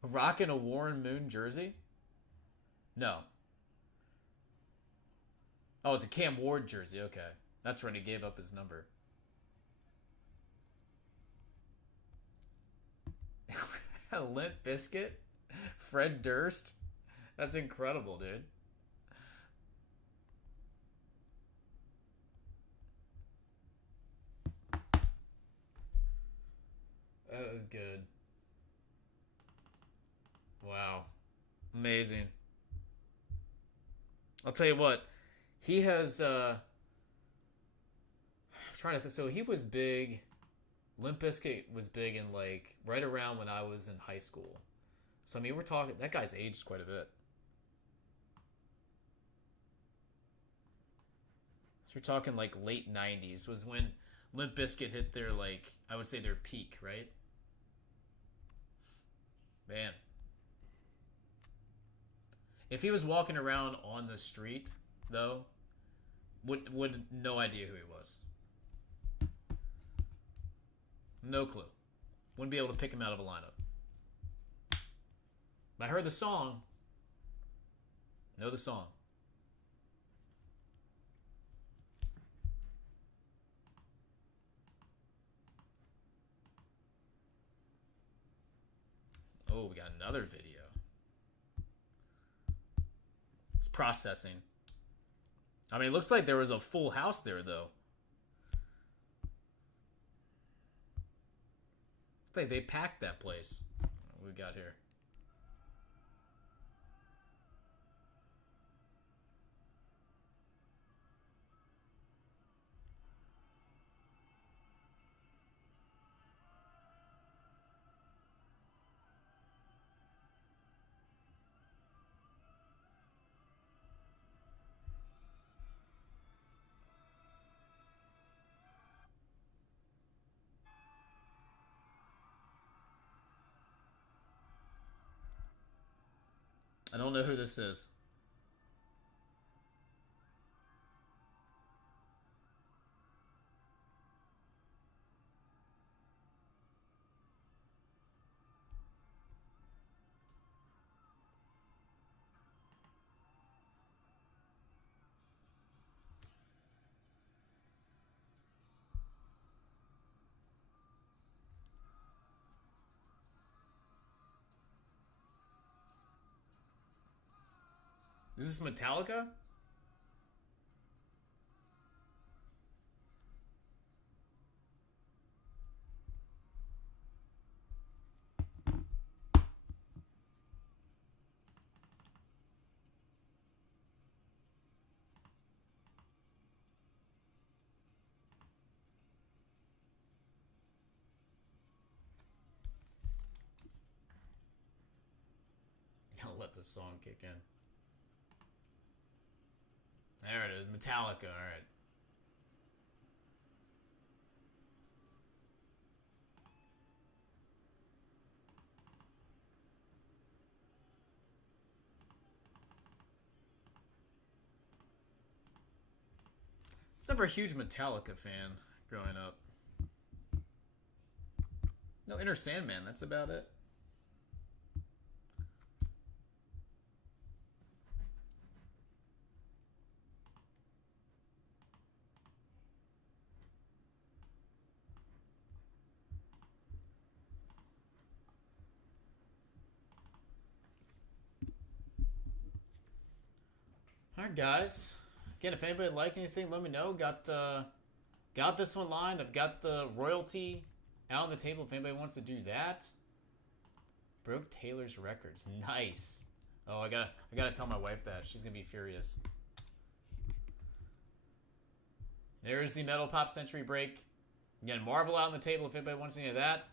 Rocking a Warren Moon jersey? No. Oh, it's a Cam Ward jersey. Okay. That's right. He gave up his number. Limp Bizkit? Fred Durst? That's incredible, dude. That was good. Wow. Amazing. I'll tell you what. He has, I'm trying to think. So he was big. Limp Bizkit was big in, like, right around when I was in high school. So, I mean, we're talking, that guy's aged quite a bit. So we're talking like late 90s was when Limp Bizkit hit their, like, I would say their peak, right? Man. If he was walking around on the street, though, would no idea who he was. No clue. Wouldn't be able to pick him out of a lineup. I heard the song. Know the song. Oh, we got another video. It's processing. I mean, it looks like there was a full house there, though. Looks like they packed that place. What we got here? I don't know who this is. Is this Metallica? I'll let the song kick in. There it is, Metallica, alright. I was never a huge Metallica fan growing up. No Inner Sandman, that's about it. Alright, guys. Again, if anybody like anything, let me know. Got this one lined. I've got the royalty out on the table if anybody wants to do that. Broke Taylor's records. Nice. Oh, I gotta tell my wife that. She's gonna be furious. There's the Metal Pop Century Break. Again, Marvel out on the table if anybody wants any of that.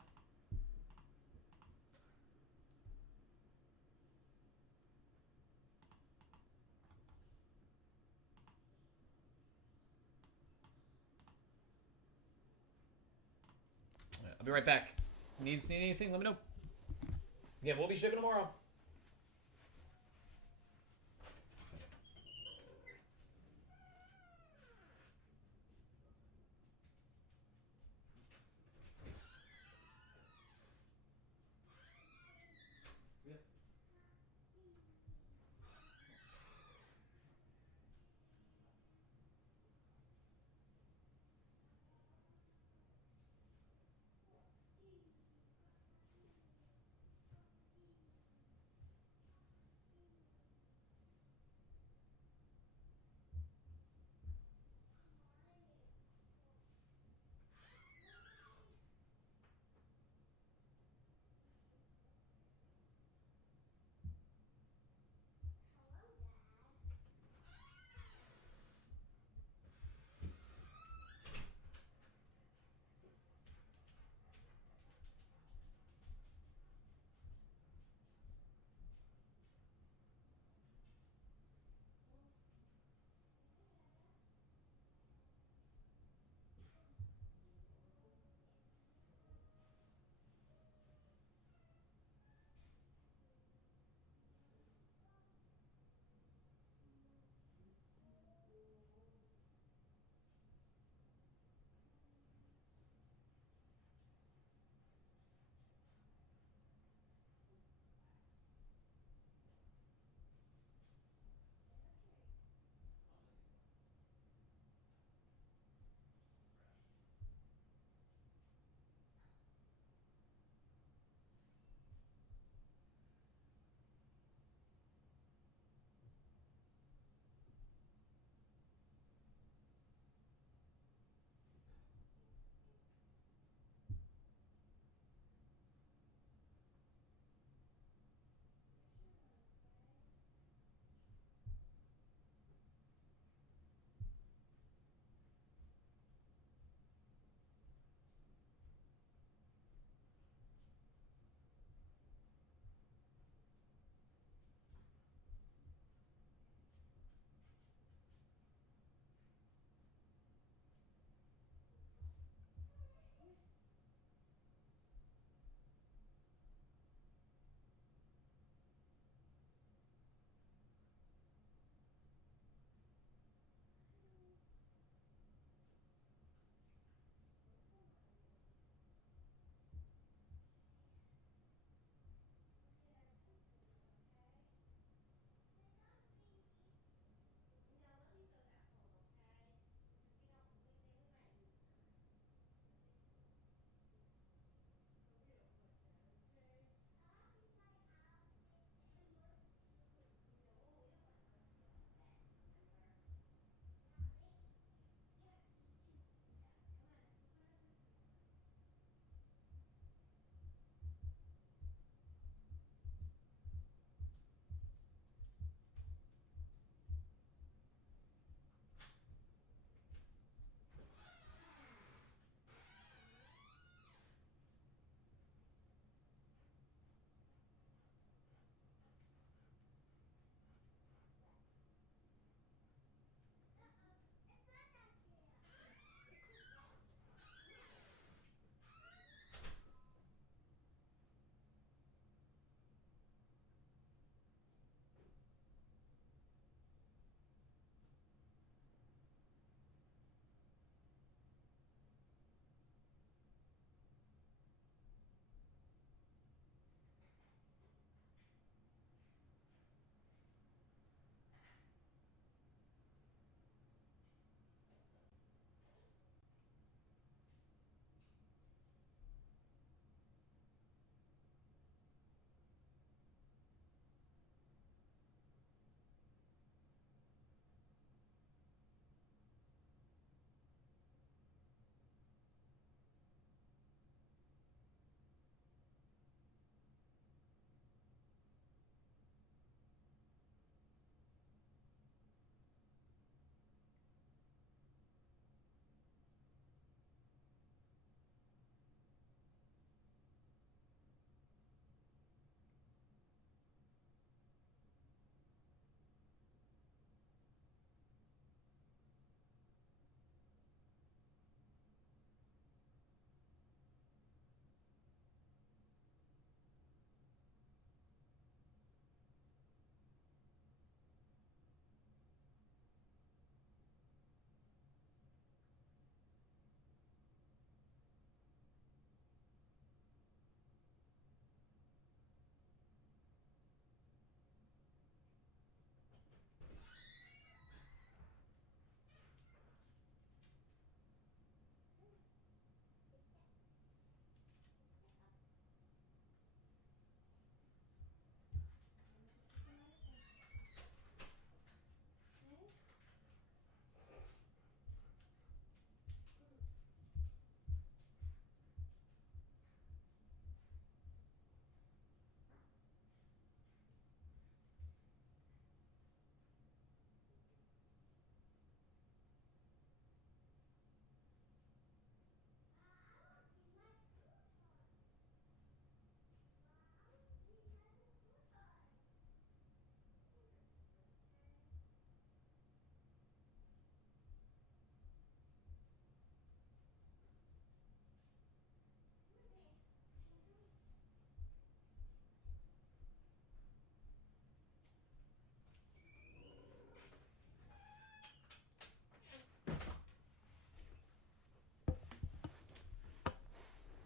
I'll be right back. Need anything? Let me know. Yeah, we'll be shipping tomorrow.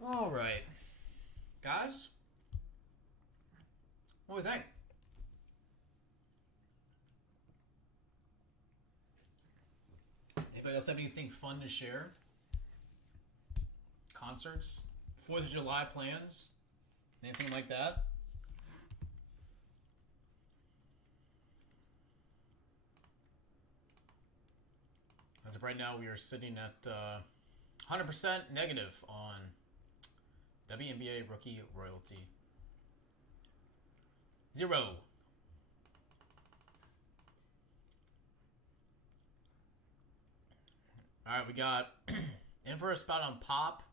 All right, guys, what do we think? Anybody else have anything fun to share? Concerts, 4th of July plans, anything like that? As of right now, we are sitting at 100% negative on WNBA rookie royalty. 0. All right, we got in for a spot on Pop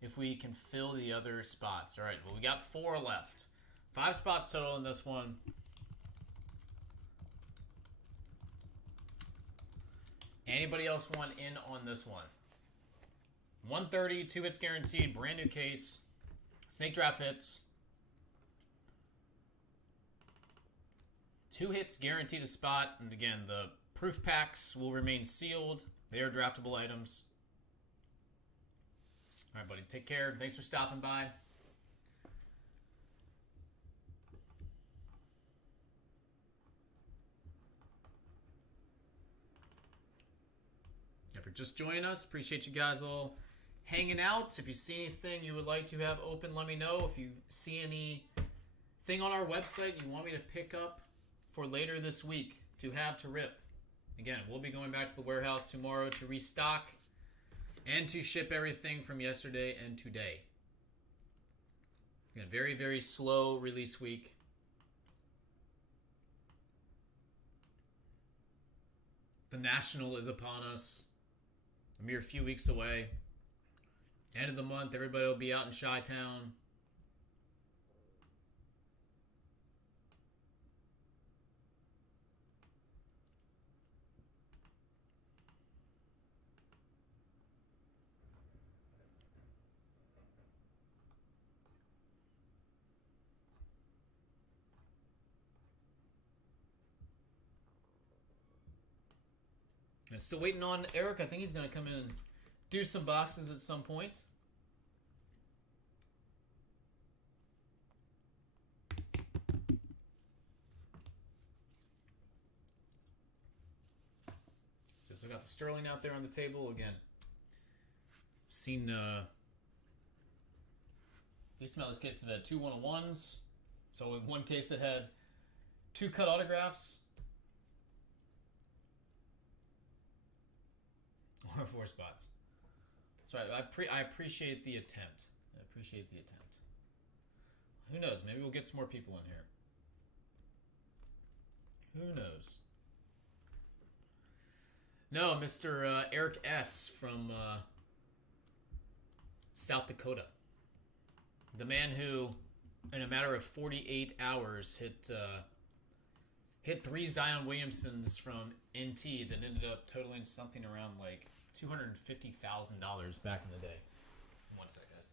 if we can fill the other spots. All right, well, we got 4 left. 5 spots total in this one. Anybody else want in on this one? 130, 2 hits guaranteed, brand new case. Snake draft hits. 2 hits guaranteed a spot. And again, the proof packs will remain sealed. They are draftable items. All right, buddy. Take care. Thanks for stopping by. If you're just joining us, appreciate you guys all hanging out. If you see anything you would like to have open, let me know. If you see anything on our website you want me to pick up for later this week to have to rip. Again, we'll be going back to the warehouse tomorrow to restock and to ship everything from yesterday and today. Again, very, very slow release week. The National is upon us. A mere few weeks away. End of the month, everybody will be out in Chi-Town. And still waiting on Eric. I think he's going to come in and do some boxes at some point. So I got the Sterling out there on the table again. Seen these smell this case that had 2 1-on-1s. So in one case it had 2 cut autographs. Or 4 spots. That's right. I appreciate the attempt. I appreciate the attempt. Who knows? Maybe we'll get some more people in here. Who knows? No, Mr. Eric S. from South Dakota. The man who, in a matter of 48 hours, hit 3 Zion Williamsons from NT that ended up totaling something around like $250,000 back in the day. One sec, guys.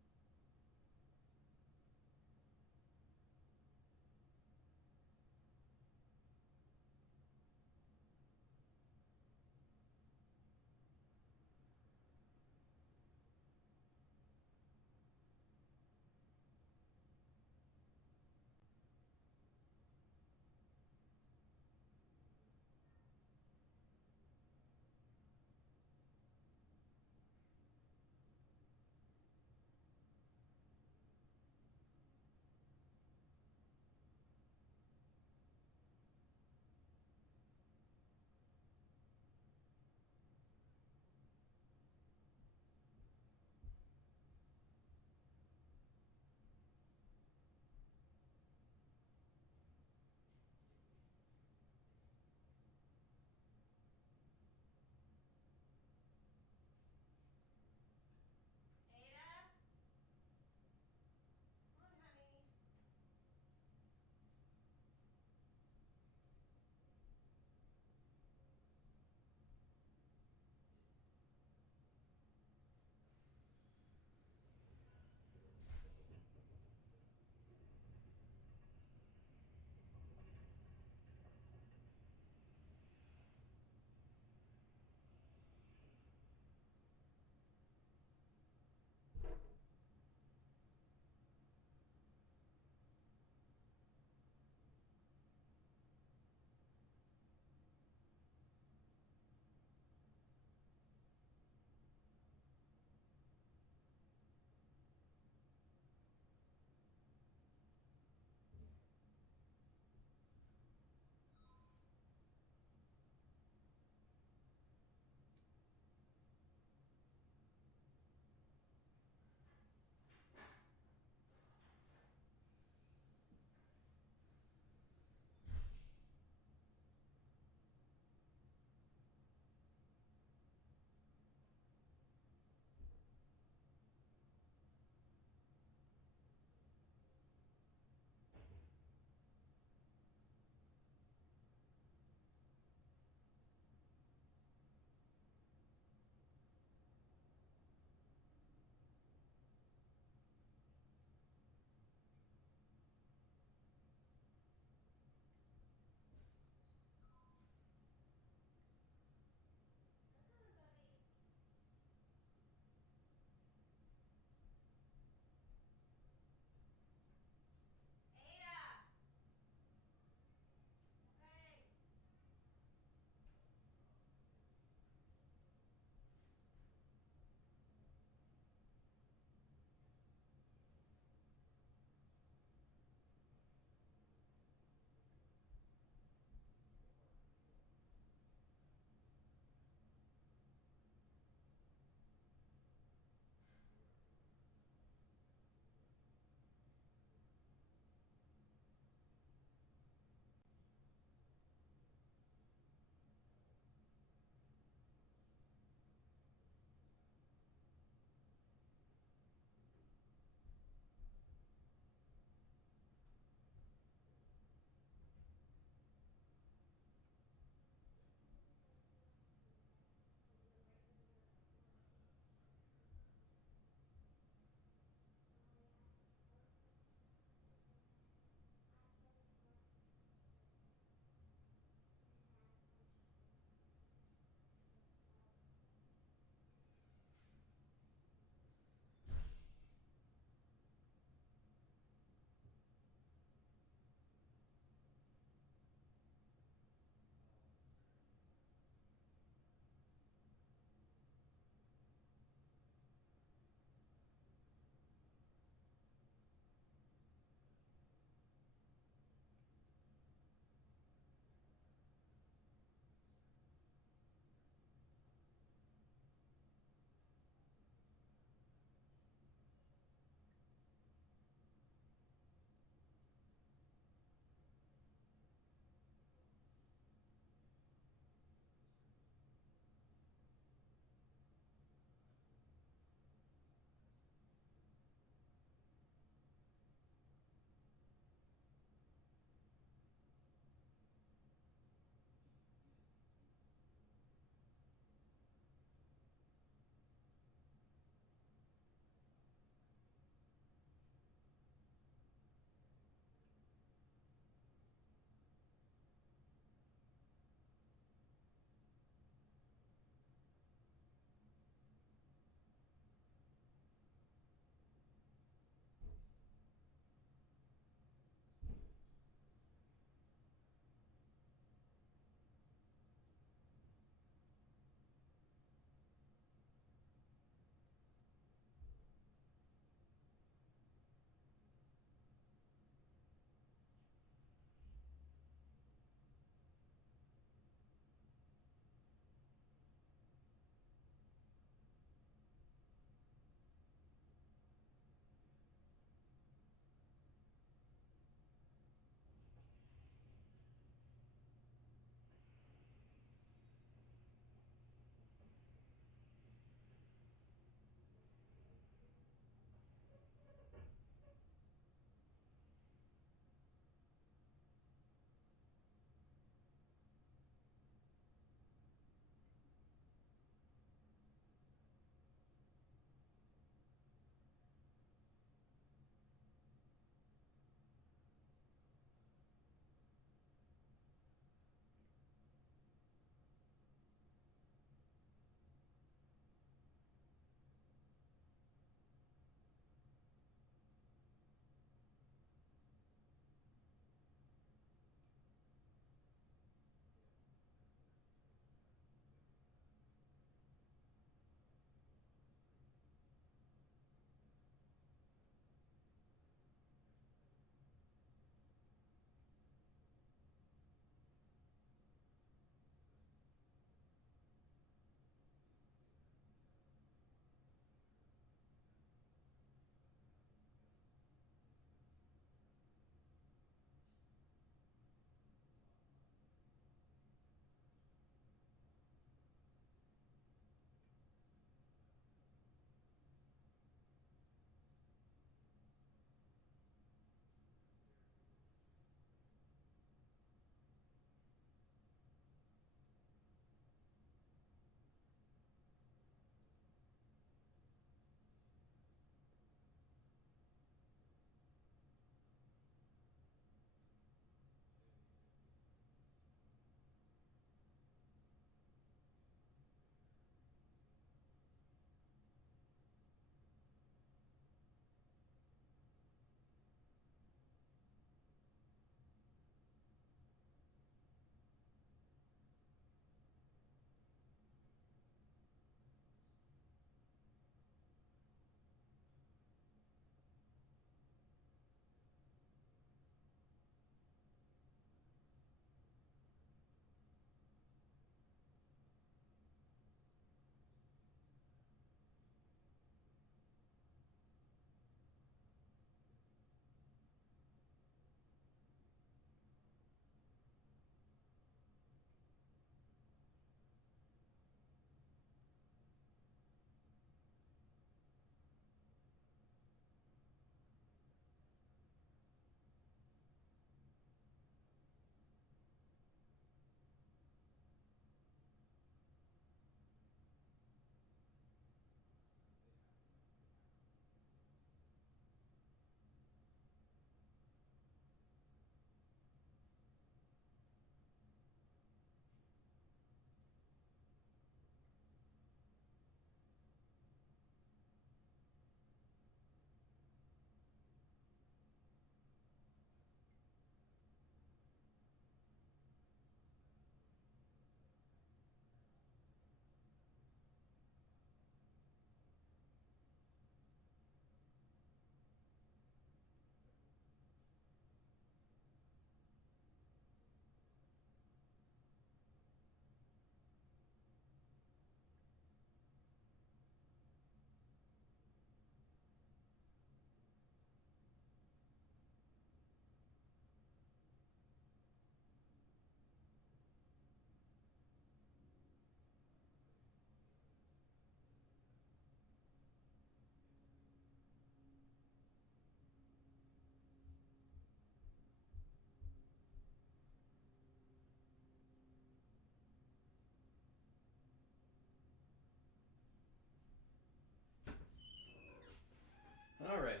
right.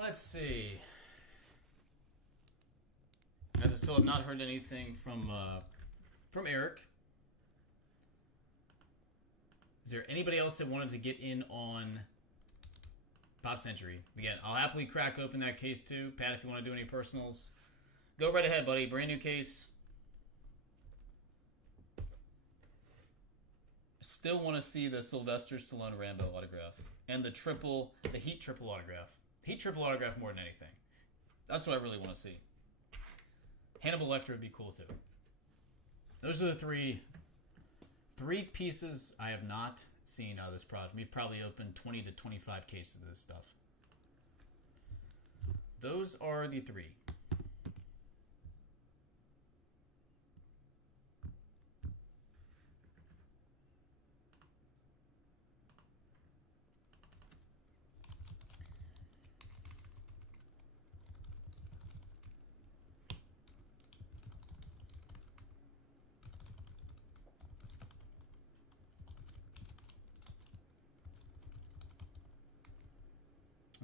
Let's see. As I still have not heard anything from Eric. Is there anybody else that wanted to get in on Pop Century? Again, I'll happily crack open that case too. Pat, if you want to do any personals, go right ahead, buddy. Brand new case. Still want to see the Sylvester Stallone Rambo autograph. And the Heat triple autograph. Heat triple autograph more than anything. That's what I really want to see. Hannibal Lecter would be cool too. Those are the three pieces I have not seen out of this project. We've probably opened 20 to 25 cases of this stuff. Those are the three.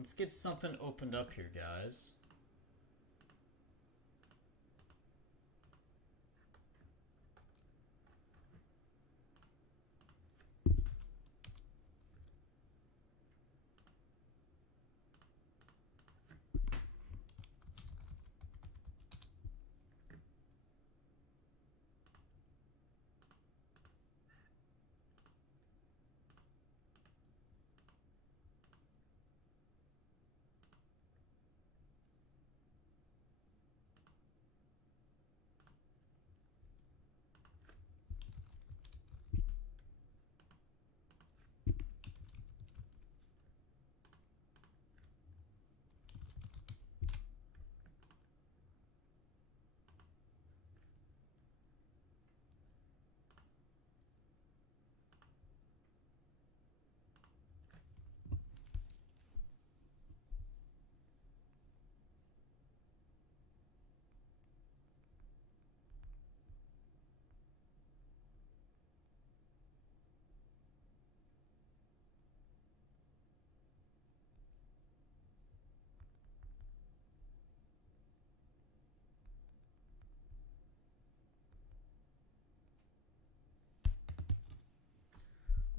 Let's get something opened up here, guys.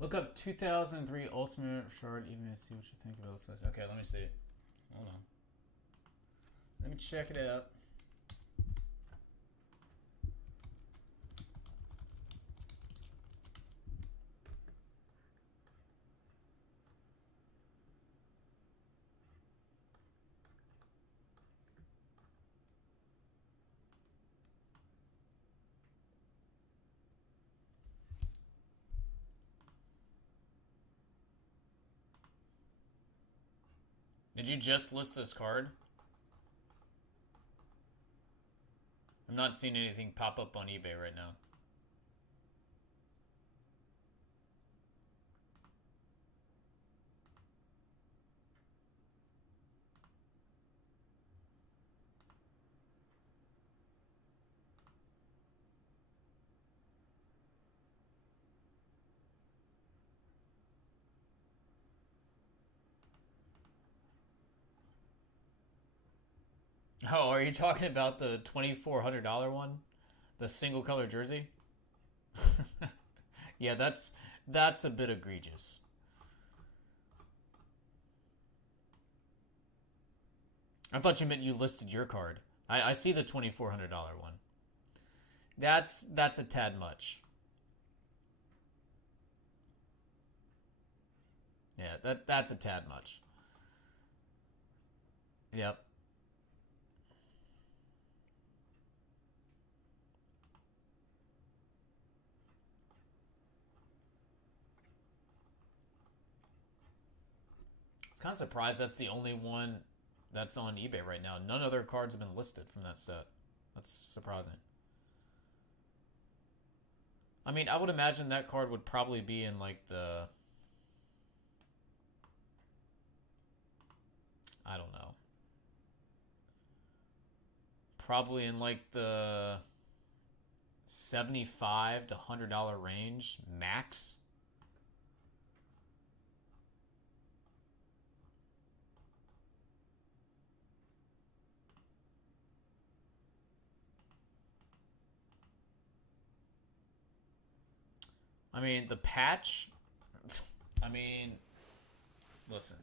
Look up 2003 Ultimate Shard, even see what you think about this. Okay, let me see. Hold on. Let me check it out. Did you just list this card? I'm not seeing anything pop up on eBay right now. Oh, are you talking about the $2,400 one? The single color jersey? Yeah, that's a bit egregious. I thought you meant you listed your card. I see the $2,400 one. That's a tad much. Yeah, that's a tad much. Yep. Kind of surprised that's the only one that's on eBay right now. None other cards have been listed from that set. That's surprising. I mean, I would imagine that card would probably be in like the... I don't know. Probably in like the $75 to $100 range max. I mean, the patch... I mean, listen.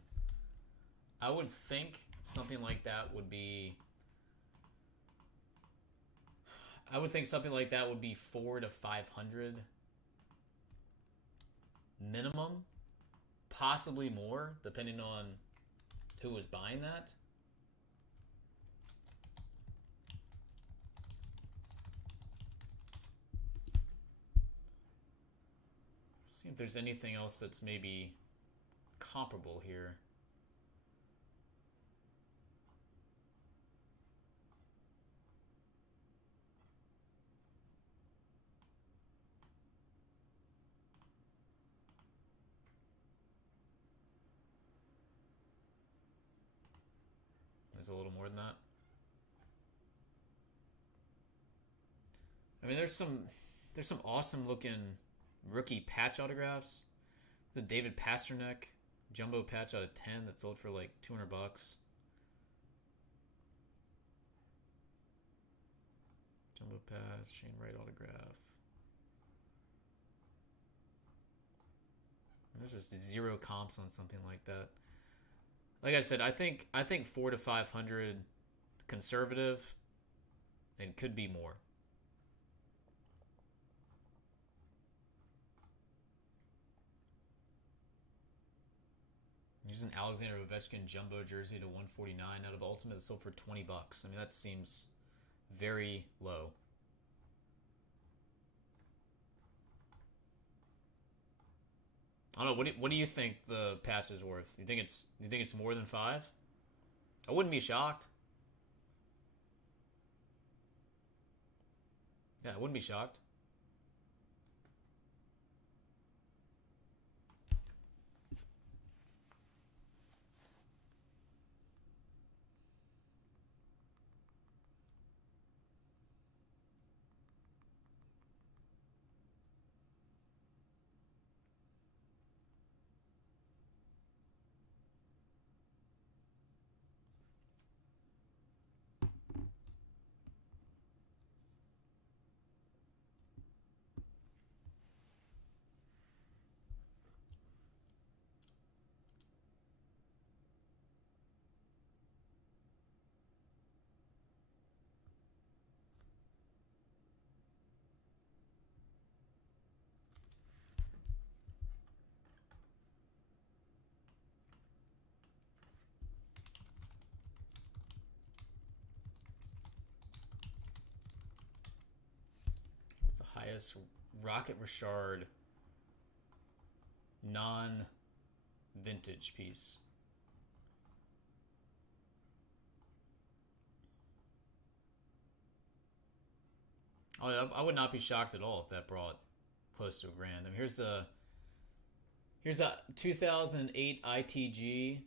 I would think something like that would be... I would think something like that would be 400 to 500 minimum. Possibly more, depending on who was buying that. See if there's anything else that's maybe comparable here. There's a little more than that. I mean, there's some awesome looking rookie patch autographs. The David Pasternak jumbo patch out of 10 that sold for like $200. Jumbo patch, Shane Wright autograph. And there's just zero comps on something like that. Like I said, I think 400 to 500 conservative, and could be more. Using Alexander Ovechkin jumbo jersey to 149 out of Ultimate, sold for $20. I mean, that seems very low. I don't know. What do you think the patch is worth? You think it's more than 5? I wouldn't be shocked. Yeah, I wouldn't be shocked. Highest Rocket Richard non-vintage piece. Oh, I would not be shocked at all if that brought close to $1,000. I mean, here's a 2008 ITG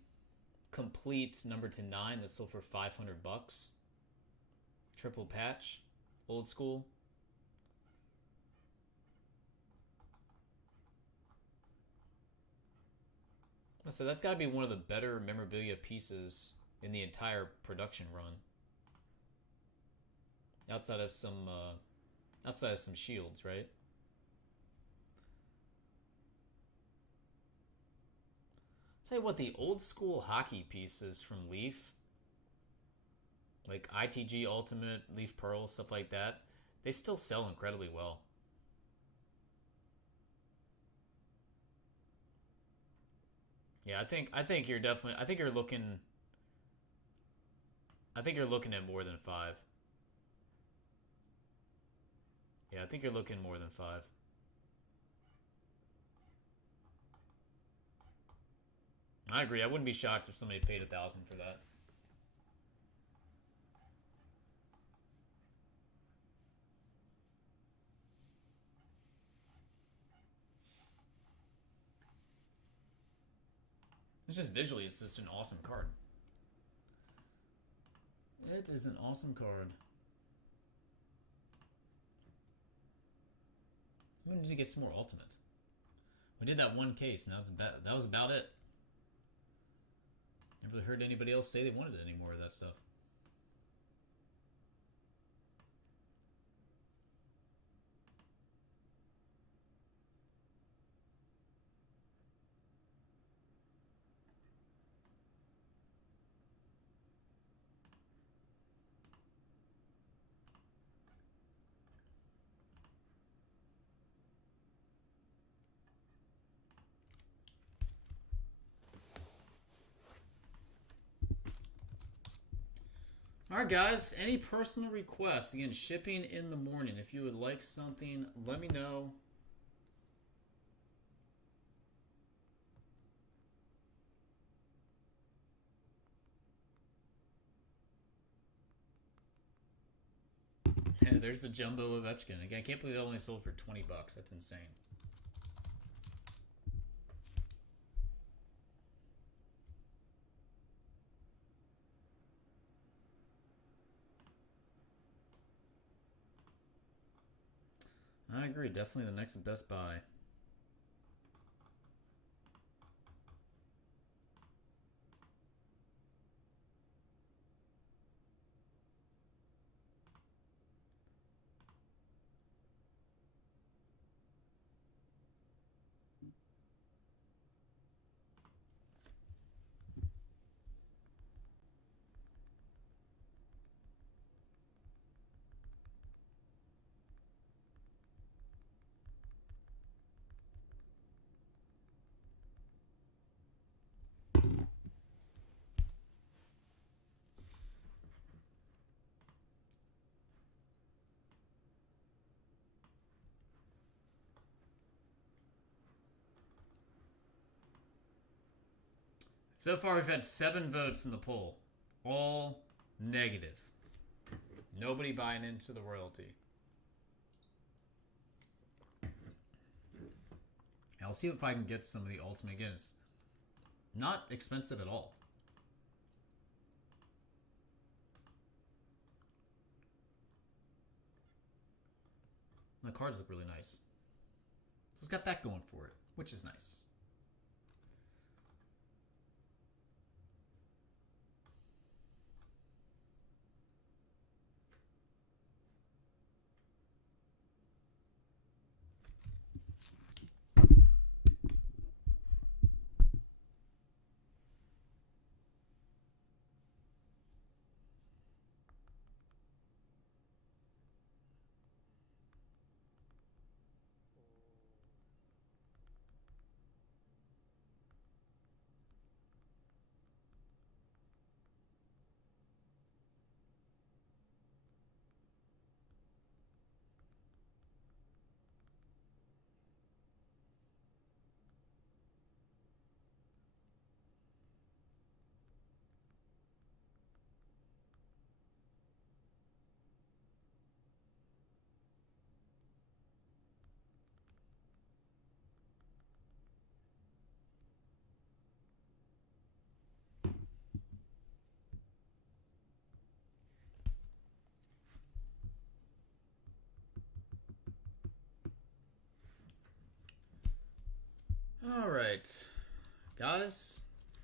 complete number to 9 that sold for $500. Triple patch, old school. So that's got to be one of the better memorabilia pieces in the entire production run. Outside of some shields, right? Tell you what, the old school hockey pieces from Leaf, like ITG Ultimate, Leaf Pearl, stuff like that, they still sell incredibly well. Yeah, I think you're definitely I think you're looking at more than 5. Yeah, I think you're looking more than 5. I agree. I wouldn't be shocked if somebody paid $1,000 for that. It's just visually, it's just an awesome card. It is an awesome card. We need to get some more Ultimate. We did that one case, and that was about it. Never really heard anybody else say they wanted any more of that stuff. All right, guys. Any personal requests? Again, shipping in the morning. If you would like something, let me know. There's a jumbo Ovechkin. Again, I can't believe they only sold for $20. That's insane. I agree. Definitely the next best buy. So far, we've had 7 votes in the poll. All negative. Nobody buying into the royalty. I'll see if I can get some of the ultimate. Again, it's not expensive at all. The cards look really nice. So it's got that going for it, which is nice. All right, guys.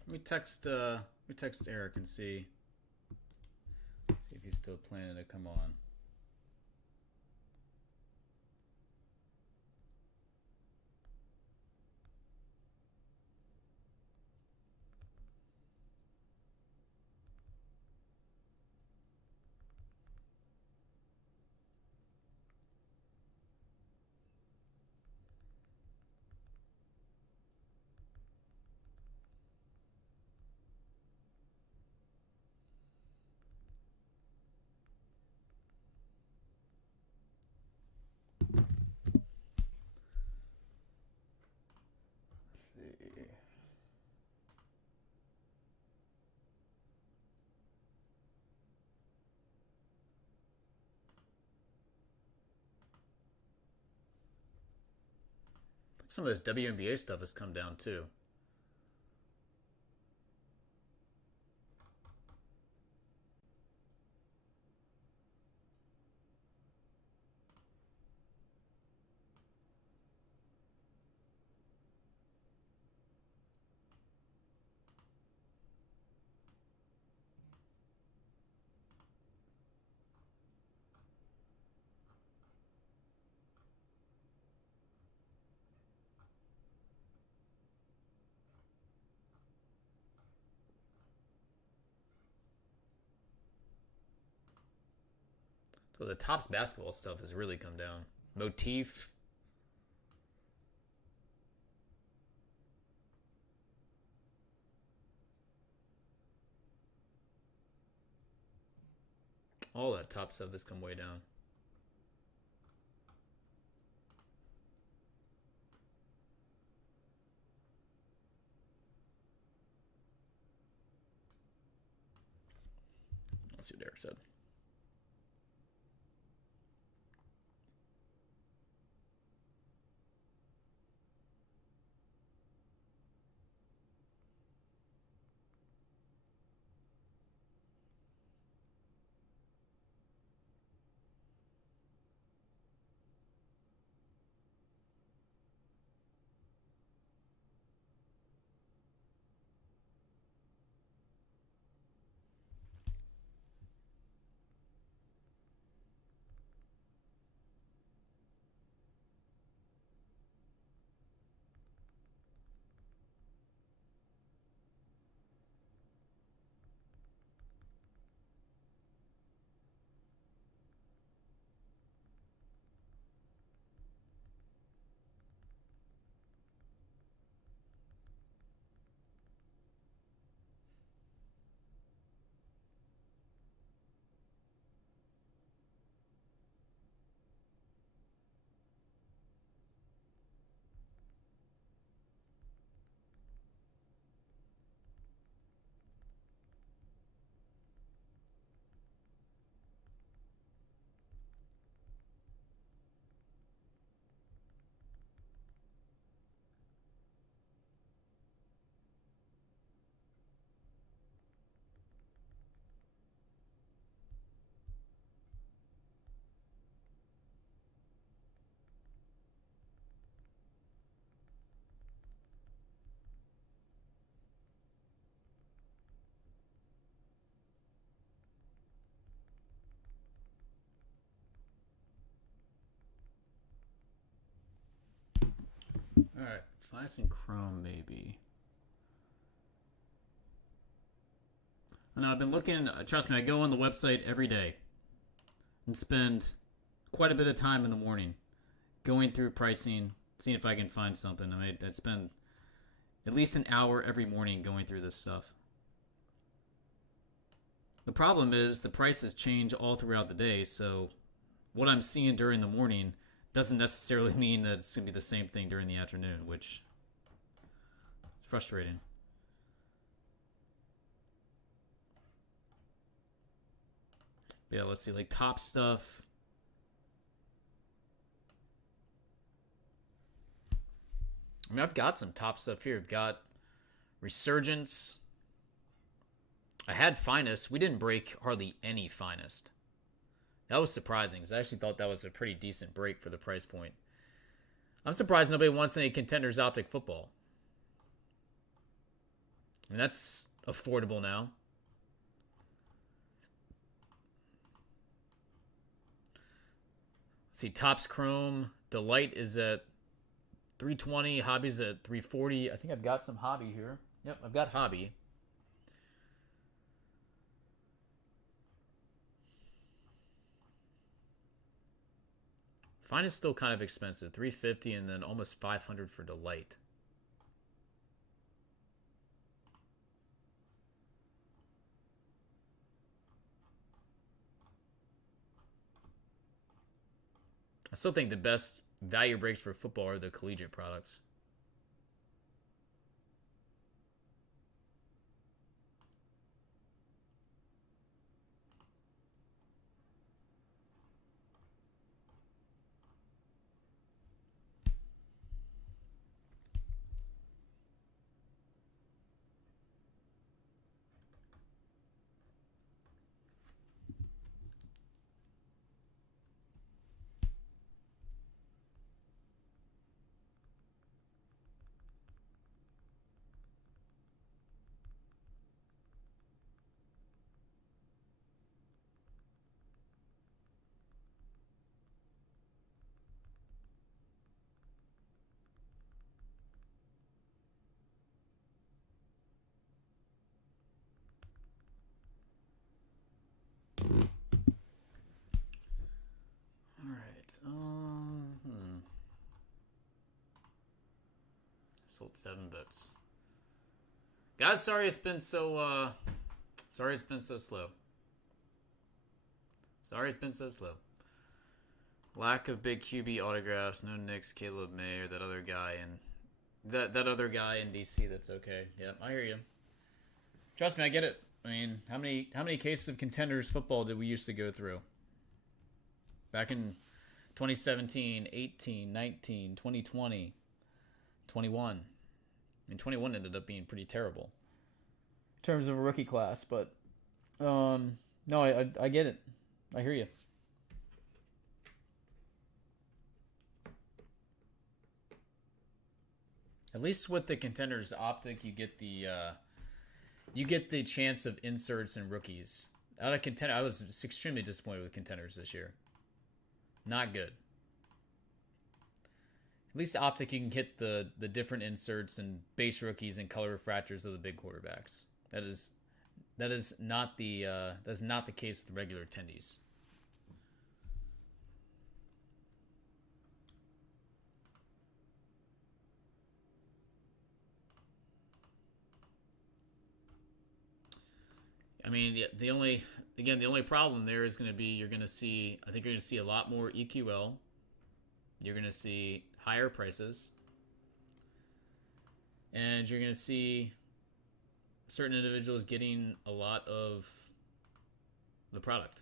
Let me text Eric and see if he's still planning to come on. Some of this WNBA stuff has come down too. So the Topps basketball stuff has really come down. Motif. All that top stuff has come way down. Let's see what Derek said. All right, finest in Chrome maybe. I know I've been looking. Trust me, I go on the website every day and spend quite a bit of time in the morning going through pricing, seeing if I can find something. I spend at least an hour every morning going through this stuff. The problem is the prices change all throughout the day, so what I'm seeing during the morning doesn't necessarily mean that it's going to be the same thing during the afternoon, which is frustrating. But yeah, let's see, like top stuff. I mean, I've got some top stuff here. I've got Resurgence. I had Finest. We didn't break hardly any Finest. That was surprising because I actually thought that was a pretty decent break for the price point. I'm surprised nobody wants any Contenders Optic football. I mean, that's affordable now. Let's see, Topps Chrome. Delight is at 320. Hobby's at 340. I think I've got some Hobby here. Yep, I've got Hobby. Fine is still kind of expensive. $350 and then almost $500 for Delight. I still think the best value breaks for football are the collegiate products. Sold 7 bits. Guys, sorry it's been so slow. Sorry it's been so slow. Lack of big QB autographs. No Knicks, Caleb May, or that other guy that other guy in DC. That's okay. Yeah, I hear you. Trust me, I get it. I mean, how many cases of Contenders football did we used to go through? Back in 2017, 18, 19, 2020, 21. I mean, 21 ended up being pretty terrible in terms of a rookie class, but no, I get it. I hear you. At least with the Contenders Optic, you get the chance of inserts and rookies. Out of Contender, I was extremely disappointed with Contenders this year. Not good. At least Optic, you can hit the different inserts and base rookies and color refractors of the big quarterbacks. That is not the case with the regular attendees. I mean, the only problem there is going to be you're going to see a lot more EQL. You're going to see higher prices, and you're going to see certain individuals getting a lot of the product.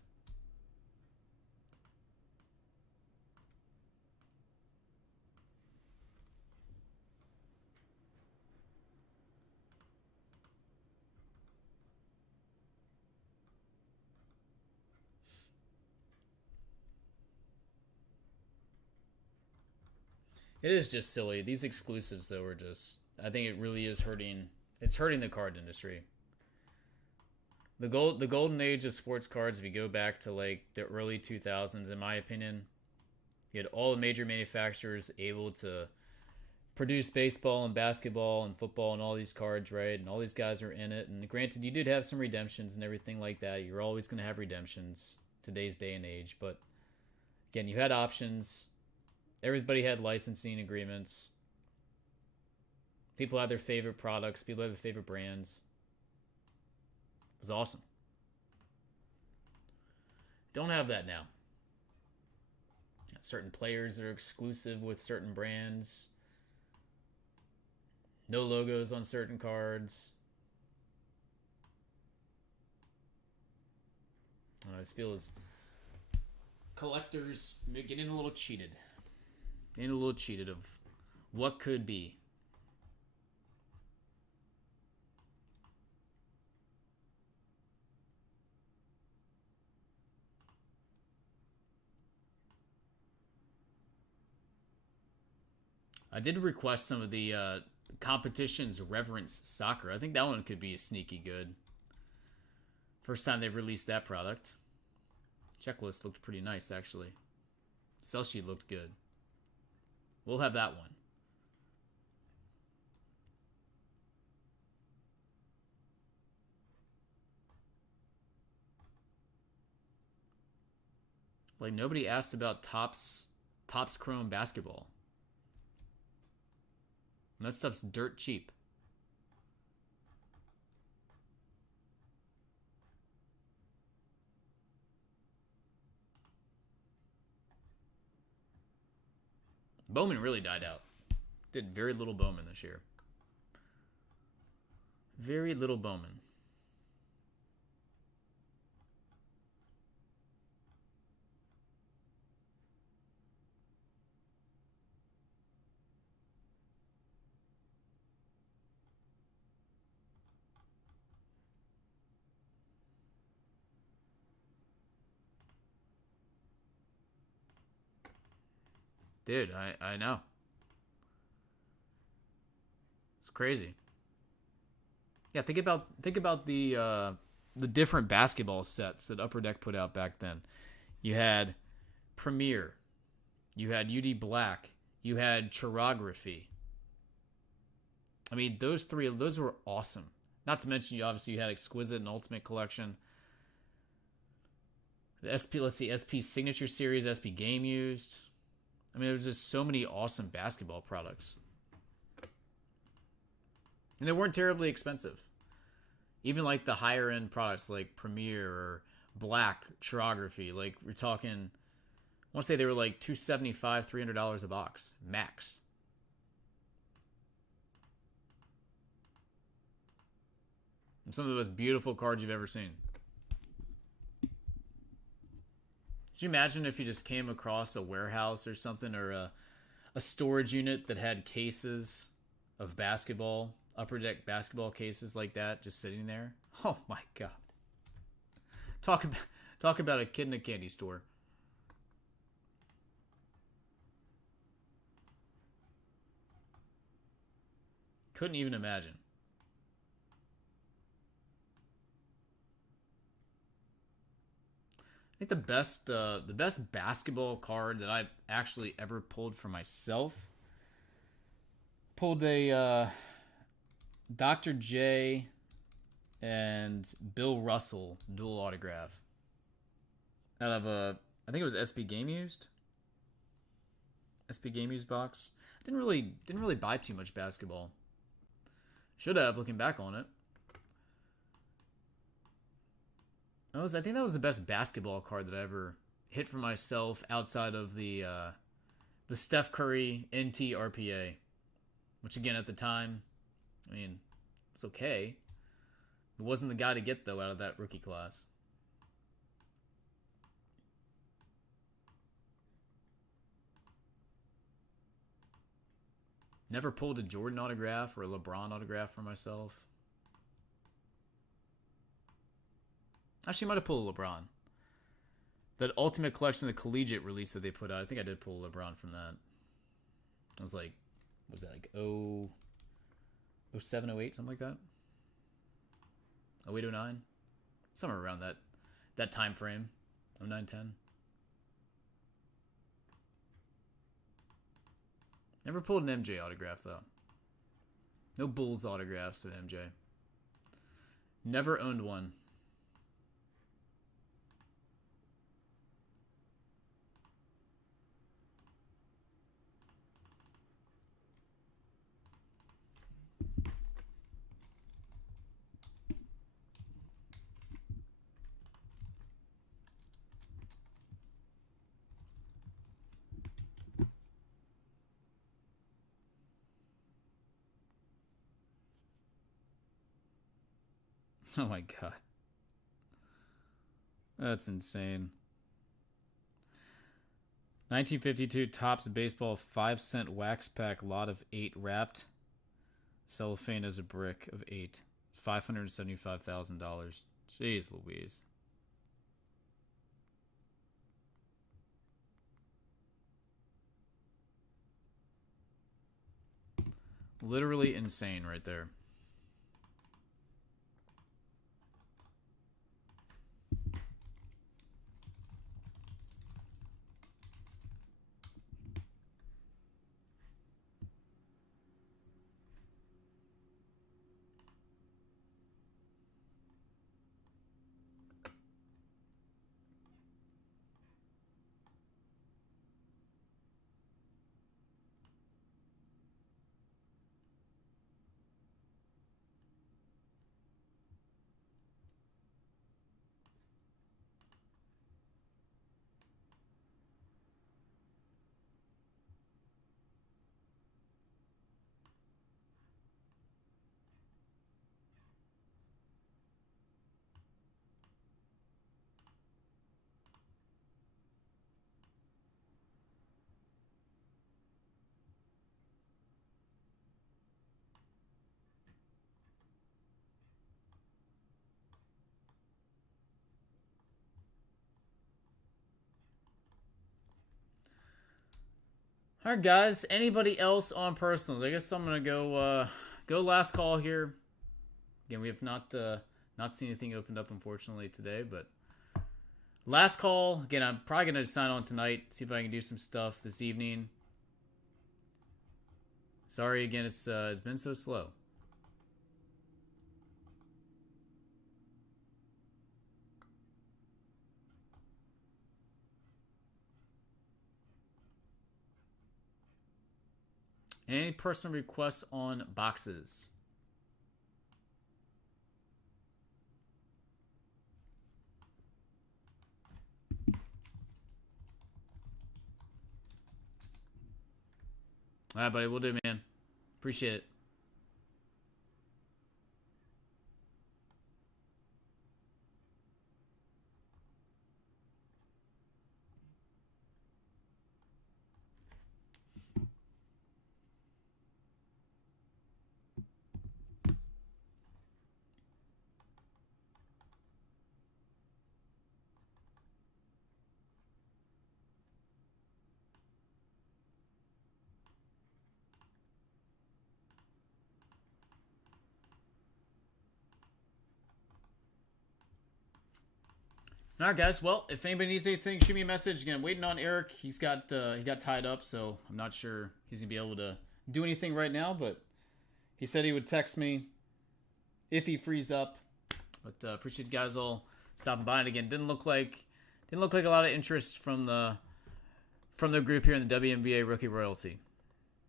It is just silly. These exclusives, though, are just... I think it really is hurting... It's hurting the card industry. The golden age of sports cards, if you go back to, like, the early 2000s, in my opinion, you had all the major manufacturers able to produce baseball and basketball and football and all these cards, right? And all these guys are in it. And granted, you did have some redemptions and everything like that. You're always going to have redemptions today's day and age. But, again, you had options... Everybody had licensing agreements. People had their favorite products. People had their favorite brands. It was awesome. Don't have that now. Certain players are exclusive with certain brands. No logos on certain cards. I just feel as collectors getting a little cheated. Getting a little cheated of what could be. I did request some of the competition's Reverence Soccer. I think that one could be sneaky good. First time they've released that product. Checklist looked pretty nice, actually. Cell sheet looked good. We'll have that one. Like, nobody asked about Topps Chrome basketball. And that stuff's dirt cheap. Bowman really died out. Did very little Bowman this year. Very little Bowman. Dude, I know. It's crazy. Yeah, think about the different basketball sets that Upper Deck put out back then. You had Premier, you had UD Black, you had Chirography. I mean, those were awesome. Not to mention, you had Exquisite and Ultimate Collection. The SP Signature Series, SP Game Used. I mean, there's just so many awesome basketball products. And they weren't terribly expensive. Even like the higher end products like Premier or black chirography. Like, we're talking, I want to say they were like $275, $300 a box max. And some of the most beautiful cards you've ever seen. Could you imagine if you just came across a warehouse or something, or a storage unit that had cases of basketball, upper deck basketball cases like that, just sitting there? Oh my god! Talk about a kid in a candy store. Couldn't even imagine. I think the best basketball card that I've actually ever pulled for myself, pulled a Dr. J and Bill Russell dual autograph out of I think it was SB Game Used box. Didn't really buy too much basketball. Should have, looking back on it. I think that was the best basketball card that I ever hit for myself outside of the Steph Curry NT RPA, which again at the time, I mean, it's okay. It wasn't the guy to get though out of that rookie class. Never pulled a Jordan autograph or a LeBron autograph for myself. Actually, might have pulled a LeBron. That Ultimate Collection, the collegiate release that they put out, I think I did pull a LeBron from that. I was like, what was that, like 07, 08, something like that? 08, 09? Somewhere around that time frame. 09, 10. Never pulled an MJ autograph, though. No Bulls autographs of MJ. Never owned one. Oh my god. That's insane. 1952 Topps Baseball 5-cent wax pack, lot of 8 wrapped. Cellophane as a brick of 8. $575,000. Jeez Louise. Literally insane right there. All right, guys. Anybody else on personals? I guess I'm gonna go last call here. Again, we have not seen anything opened up, unfortunately, today. But last call. Again, I'm probably gonna sign on tonight. See if I can do some stuff this evening. Sorry again. It's been so slow. Any personal requests on boxes? All right, buddy. We'll do, man. Appreciate it. All right, guys. Well, if anybody needs anything, shoot me a message. Again, I'm waiting on Eric. He got tied up, so I'm not sure he's gonna be able to do anything right now. But he said he would text me if he frees up. But appreciate you guys all stopping by. And again, didn't look like a lot of interest from the group here in the WNBA rookie royalty.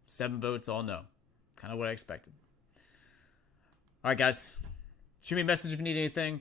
7 votes, all no. Kind of what I expected. All right, guys. Shoot me a message if you need anything.